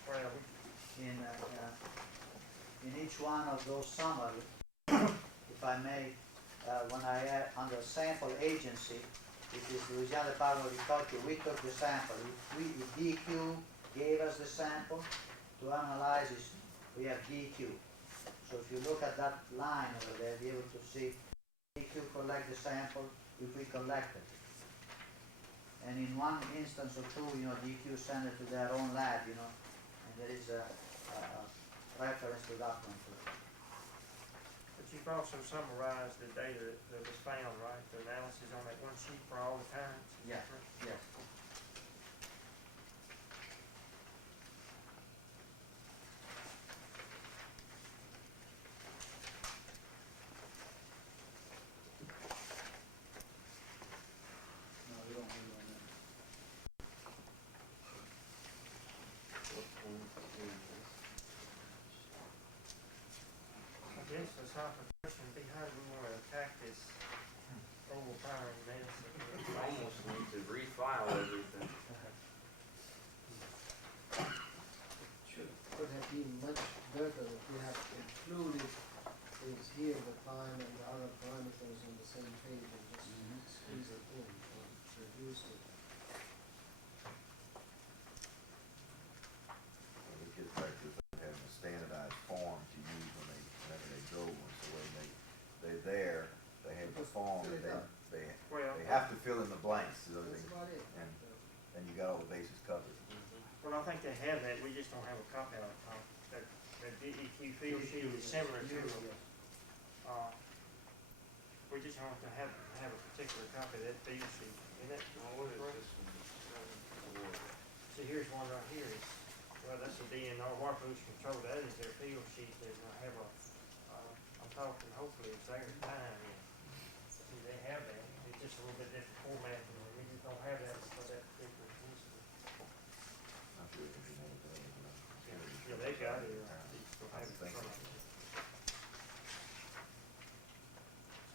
Well, In each one of those summaries, if I may, when I had under sample agency, it is Louisiana Department of Agriculture, we took the sample. If DEQ gave us the sample to analyze it, we have DEQ. So if you look at that line over there, you'll be able to see DEQ collect the sample if we collect it. And in one instance or two, you know, DEQ send it to their own lab, you know, and there is a reference to that one too. but you've also summarized the data that was found, right? The analysis on that one sheet for all the times? Yes, yes. no, they don't have it on that. I guess the scientific question would be how do we want to attack this overpowering mess? We almost need to refile everything. Could have been much better if we have included is here the time and the other parameters on the same page and just squeeze it in or reduce it. Well, it gets back to having a standardized form to use whenever they go, and so when they're there, they have the form, and Well, they have to fill in the blanks, so That's they, about it. and all the bases covered. Well, I think they have that, we just don't have a copy of it, that DEQ field sheet is similar to, we just have to have a particular copy of that field sheet, isn't it? Now, what is Right. this one? See, here's one right here, well, that's a DNR water pollution control, that is their field sheet, and I have a, I'm talking, hopefully it's there at time, and see, they have that, it's just a little bit different format, and we just don't have that for that particular instance. I'm sure it can be made available. Yeah, they got it, they'll have it in front of them.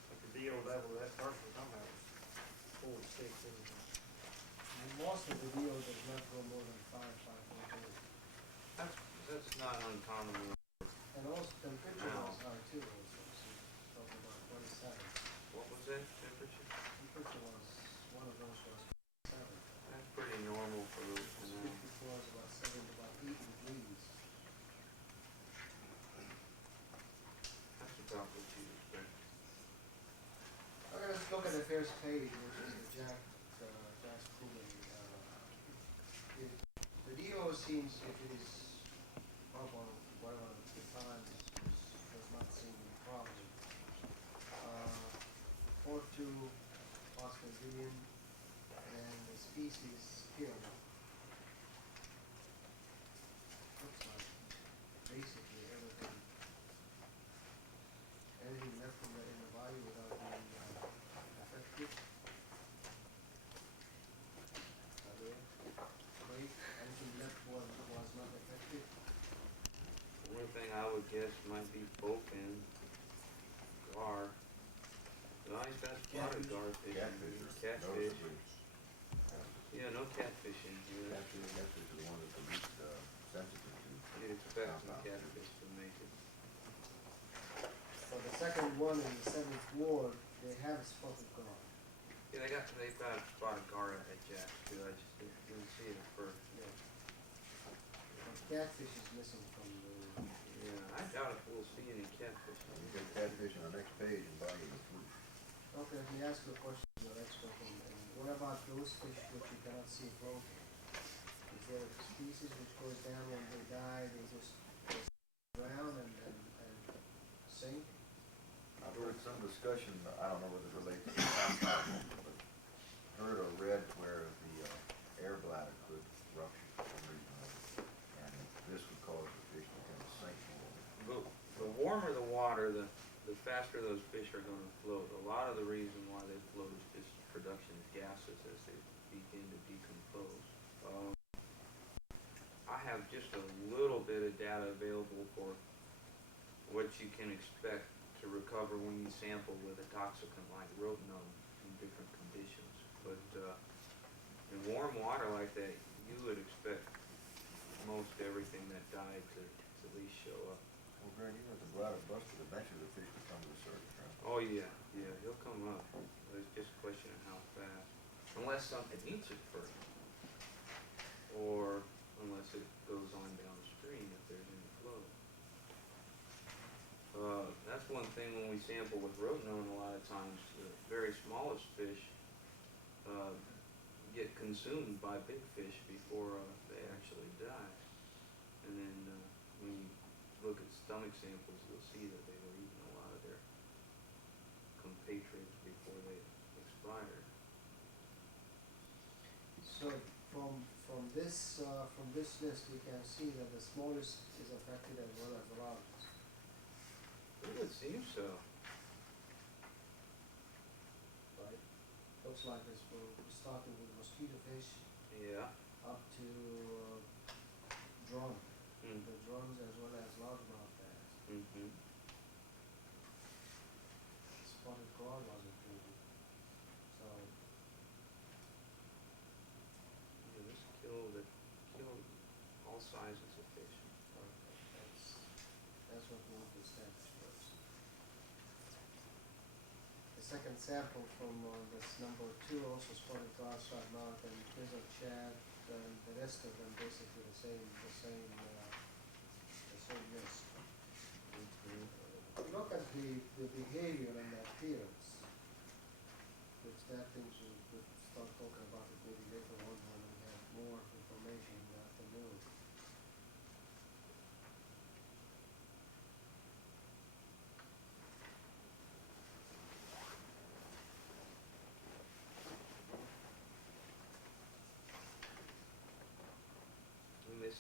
But the DO level, that person we're talking about is 46, isn't it? And most of the deals does not go more than 5.8. That's not uncommon. And also temperature was high too also, so talking about 27. What was that temperature? Temperature was, one of those was 7. That's pretty normal for those. Before was about 7 to about 8 degrees. That's about what you expect. Okay, let's look at the first page, which is the Jack's cooling. The DO seems, if it is up on one of the times, does not seem a problem. 4.2 parts per billion, and the species kill. Looks like basically everything. Anything left in the body without being affected. Great. Anything left was not affected. One thing I would guess might be bowfin, gar. No, he's got spotted garfish, catfish. Yeah, no catfish in here. Catfish is the one that's the least sensitive to. You'd expect some catfish to make it. For the second one in the 7th ward, they have spotted gar. Yeah, they've got spotted gar at Jack too. I just didn't see it at first. Yeah. But catfish is missing from the. Yeah, I doubt if we'll see any catfish. You get catfish on the next page and volume of food. Okay, let me ask you a question, you're expert in, and what about those fish which you cannot see floating? Is there a species which goes down when they die, they just drown and sink? I've heard some discussion, I don't know whether it relates to the compound, but heard or read where the air bladder could rupture for some reason, and this would cause the fish to kind of sink more. The warmer the water, the faster those fish are going to float. A lot of the reason why they float is just production of gases as they begin to decompose. I have just a little bit of data available for what you can expect to recover when you sample with a toxicant like rotenone in different conditions. But in warm water like that, you would expect most everything that died to at least show up. Well, Greg, even if the bladder busted, eventually the fish would come to the surface, right? Oh yeah, he'll come up. It's just a question of how fast. Unless something eats it first. Or unless it goes on downstream if there's any flow. That's one thing when we sample with rotenone a lot of times, the very smallest fish get consumed by big fish before they actually die. And then when you look at stomach samples, you'll see that they were eating a lot of their compatriots before they expired. So from this list, we can see that the smallest is affected as well as the largest. It would seem so. Right? Looks like it's we're starting with mosquito fish Yeah. up to drum. Mm. The drums as well as largemouth bass. Mm-hmm. Spotted gar was included. So Yeah, this killed all sizes of fish. that's what we want to establish first. The second sample from this number 2 also spotted gar, largemouth, and lizard shad. The rest of them basically the same list. Mm-hmm. Look at the behavior and the appearance, which that things we could start talking about it maybe later on when we have more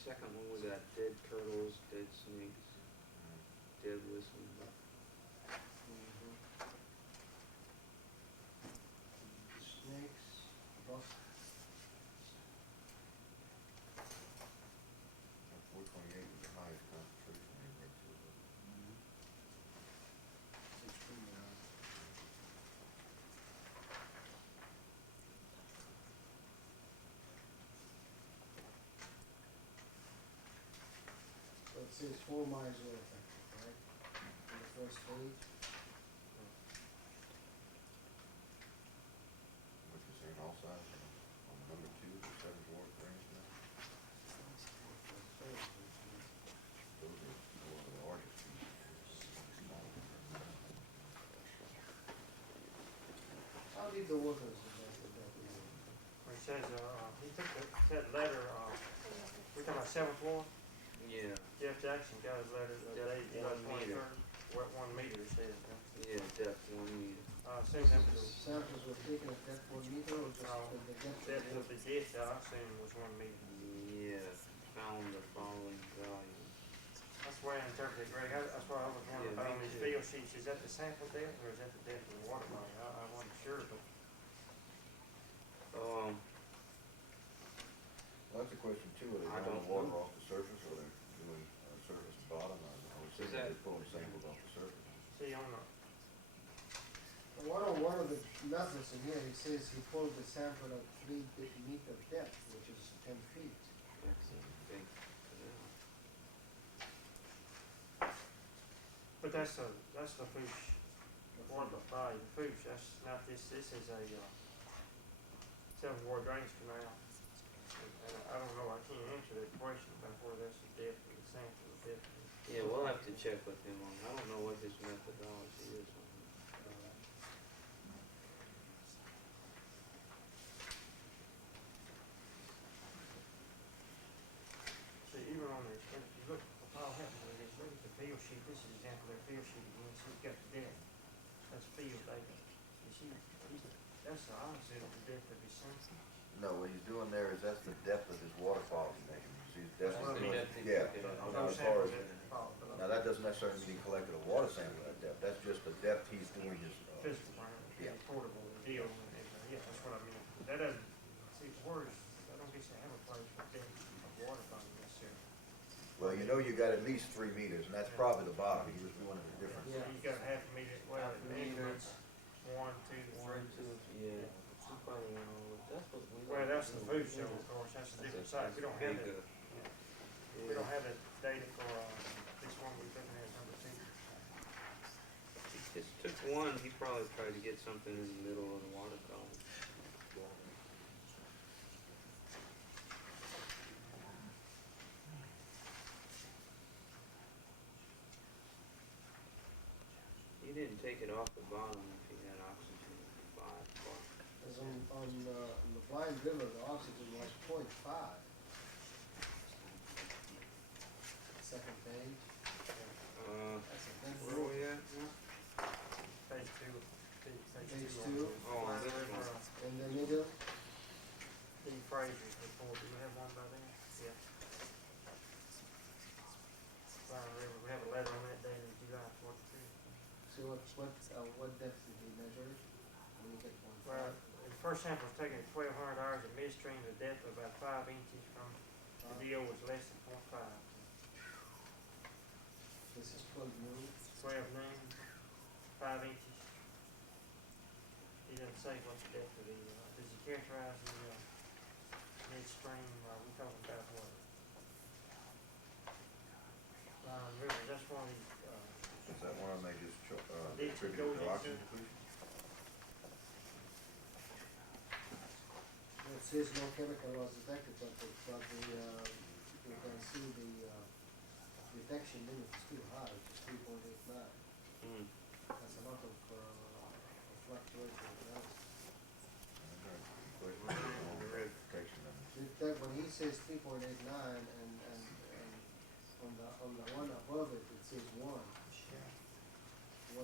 second one, we got dead turtles, dead snakes, dead whistling buck. Snakes, buck, 428 was the highest concentration they went to. 629. So it says 4 miles were affected, right? On the first page. What you're saying, all sides, on number 2, the 7th ward range now? Those are more of the largest pieces. How did the workers affected that? He says, he took that letter, we talking about 7th Ward? Yeah, Jeff Jackson got his letter the day, July 1 meter. 23rd. What 1 meter it says, huh? yeah, depth 1 meter. I assume that was Samples were taken at that 1 meter or just No, the depth? depth of the ditch, I assume was 1 meter. Yeah, found the following value. That's the way I interpret it, Greg. That's why I was wondering Yeah, about me on these too. field sheets. Is that the sample depth or is that the depth of the water body? I wasn't sure, but Well, that's a question too, are they I drawing don't water know. off the surface, or they're doing surface bottom? I would say that- they're pulling samples off the surface. see on the, One of the methods in here, he says he pulled the sample at 3 meter depth, which is 10 feet. That's a big canal. but that's the foosh. Water body, the foosh. That's not this. This is a 7th Ward drainage canal. And I don't know. I can't answer that question about where that's the depth of the sample. The depth. Of the, Yeah, we'll have to check with him on, I don't know what his methodology is on that. See, even on this, if you look, I'll help you with this. Look at the field sheet. This is an example of their field sheet again. So you've got the depth. That's field data. You see, that's the opposite of the depth of his sample. No, what he's doing there is that's the depth of his water quality measurement. See, That's that's what I the, mean. yeah. On Now, those as far samples as, that fall below. now that doesn't necessarily mean he collected a water sample at that depth, that's just the depth he's doing his, Physical parameter, yeah. portable deal, and, yeah, that's what I mean. That doesn't, see, words, I don't guess they have a place for depth of water body necessarily. well, you know you got at least 3 meters, and that's probably the bottom, he was doing it a different. So you got a half a meter, well, Half a the meter. increments, 1, 2, 3. 1, 2, yeah, he probably went over, that's what we. Well, that's the food show, of course, that's a different site. We don't have Big, that, we don't have that data for, this one we're looking at, number 2. He just took one, he probably tried to get something in the middle of the water column. He didn't take it off the bottom if he had oxygen at 5 bar. Because on the Blind River, the oxygen was 0.5. Second page. That's a big Where are we group. at now? Page 2, Page on 2. the Oh, Blind this River, one. In the middle, Steve Fraser's report, do you have one by there? Yeah. Blind River, we have a letter on that dated July 23. see what depth did he measure? When you get 1.5. Well, the first sample was taken at 1,200 hours at midstream, the depth of about 5 inches from the deal was less than 0.5. This is 12 noon. 12 noon, 5 inches. He doesn't say what the depth of the, does he characterize the midstream, we talking about what? River, that's one of these, Is that one of them they just, Ditch that attributed goes to into- oxygen depletion? It says no chemical was detected, but you can see the detection limit is too high, which is 3.89. Hmm. That's a lot of fluctuation of levels. When he says 3.89 and on the one above it, it says 1. 1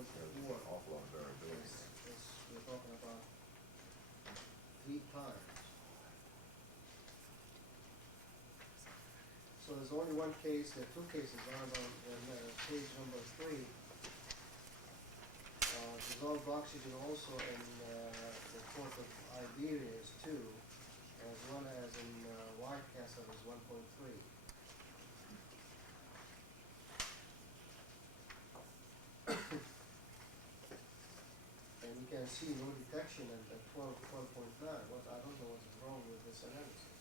to 4. Awful lot of variability. We're talking about 3 times. So there's only one case, there are two cases on page number 3. Dissolved oxygen also in the port of Iberia is 2, as well as in White Castle is 1.3. And you can see no detection at 12.9. What I don't know what's wrong with this analysis.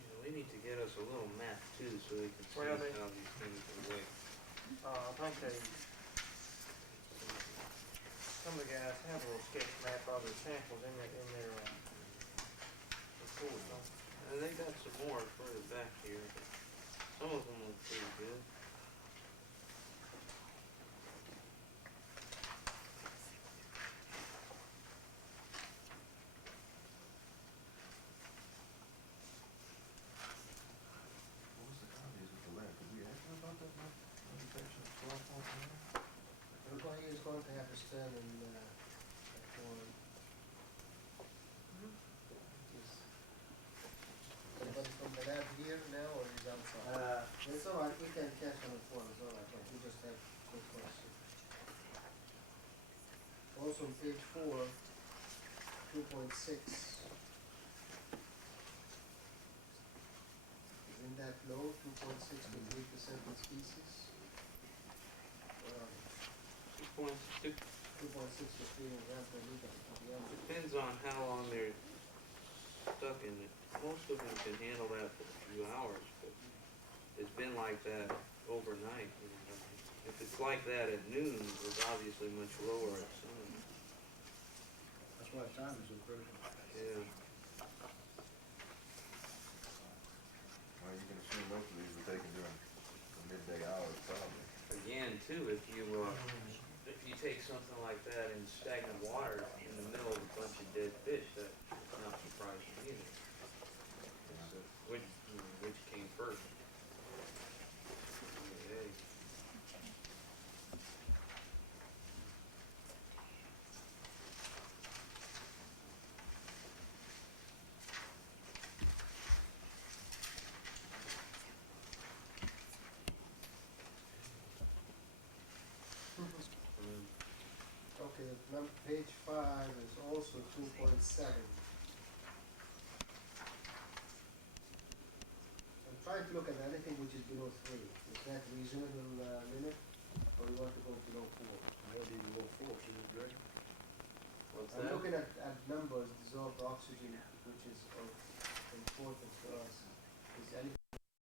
Yeah, we need to get us a little map too, so we can see Well, they- how these things are weighted. I think some of the guys have a little sketch map of their samples in their report, don't they? They got some more further back here, but some of them look pretty good. What was the counties with the lead? Did we ask them about that limitation of 12.9? Everybody is going to have to stand in that one. Is somebody from the lab here now or is outside? It's all right, we can catch on the phone, it's all right, but we just have quick question. Also on page 4, 2.6. Isn't that low, 2.6 to 3% of species? 2.2 2.6 to 3 grams per liter of the other. depends on how long they're stuck in it. Most of them can handle that for a few hours, but it's been like that overnight. You know. If it's like that at noon, it's obviously much lower at sun. That's why time is so critical. Yeah. Well, you can assume most of these were taken during the midday hours, probably. Again, too, if you take something like that in stagnant water in the middle of a bunch of dead fish, that's not surprising either. It's, which came first? The egg. Okay, page 5 is also 2.7. I'm trying to look at anything which is below 3. Is that reasonable limit, or you want to go below 4? Maybe below 4, isn't it, Greg? What's I'm that? looking at numbers, dissolved oxygen, which is of importance to us. Is anything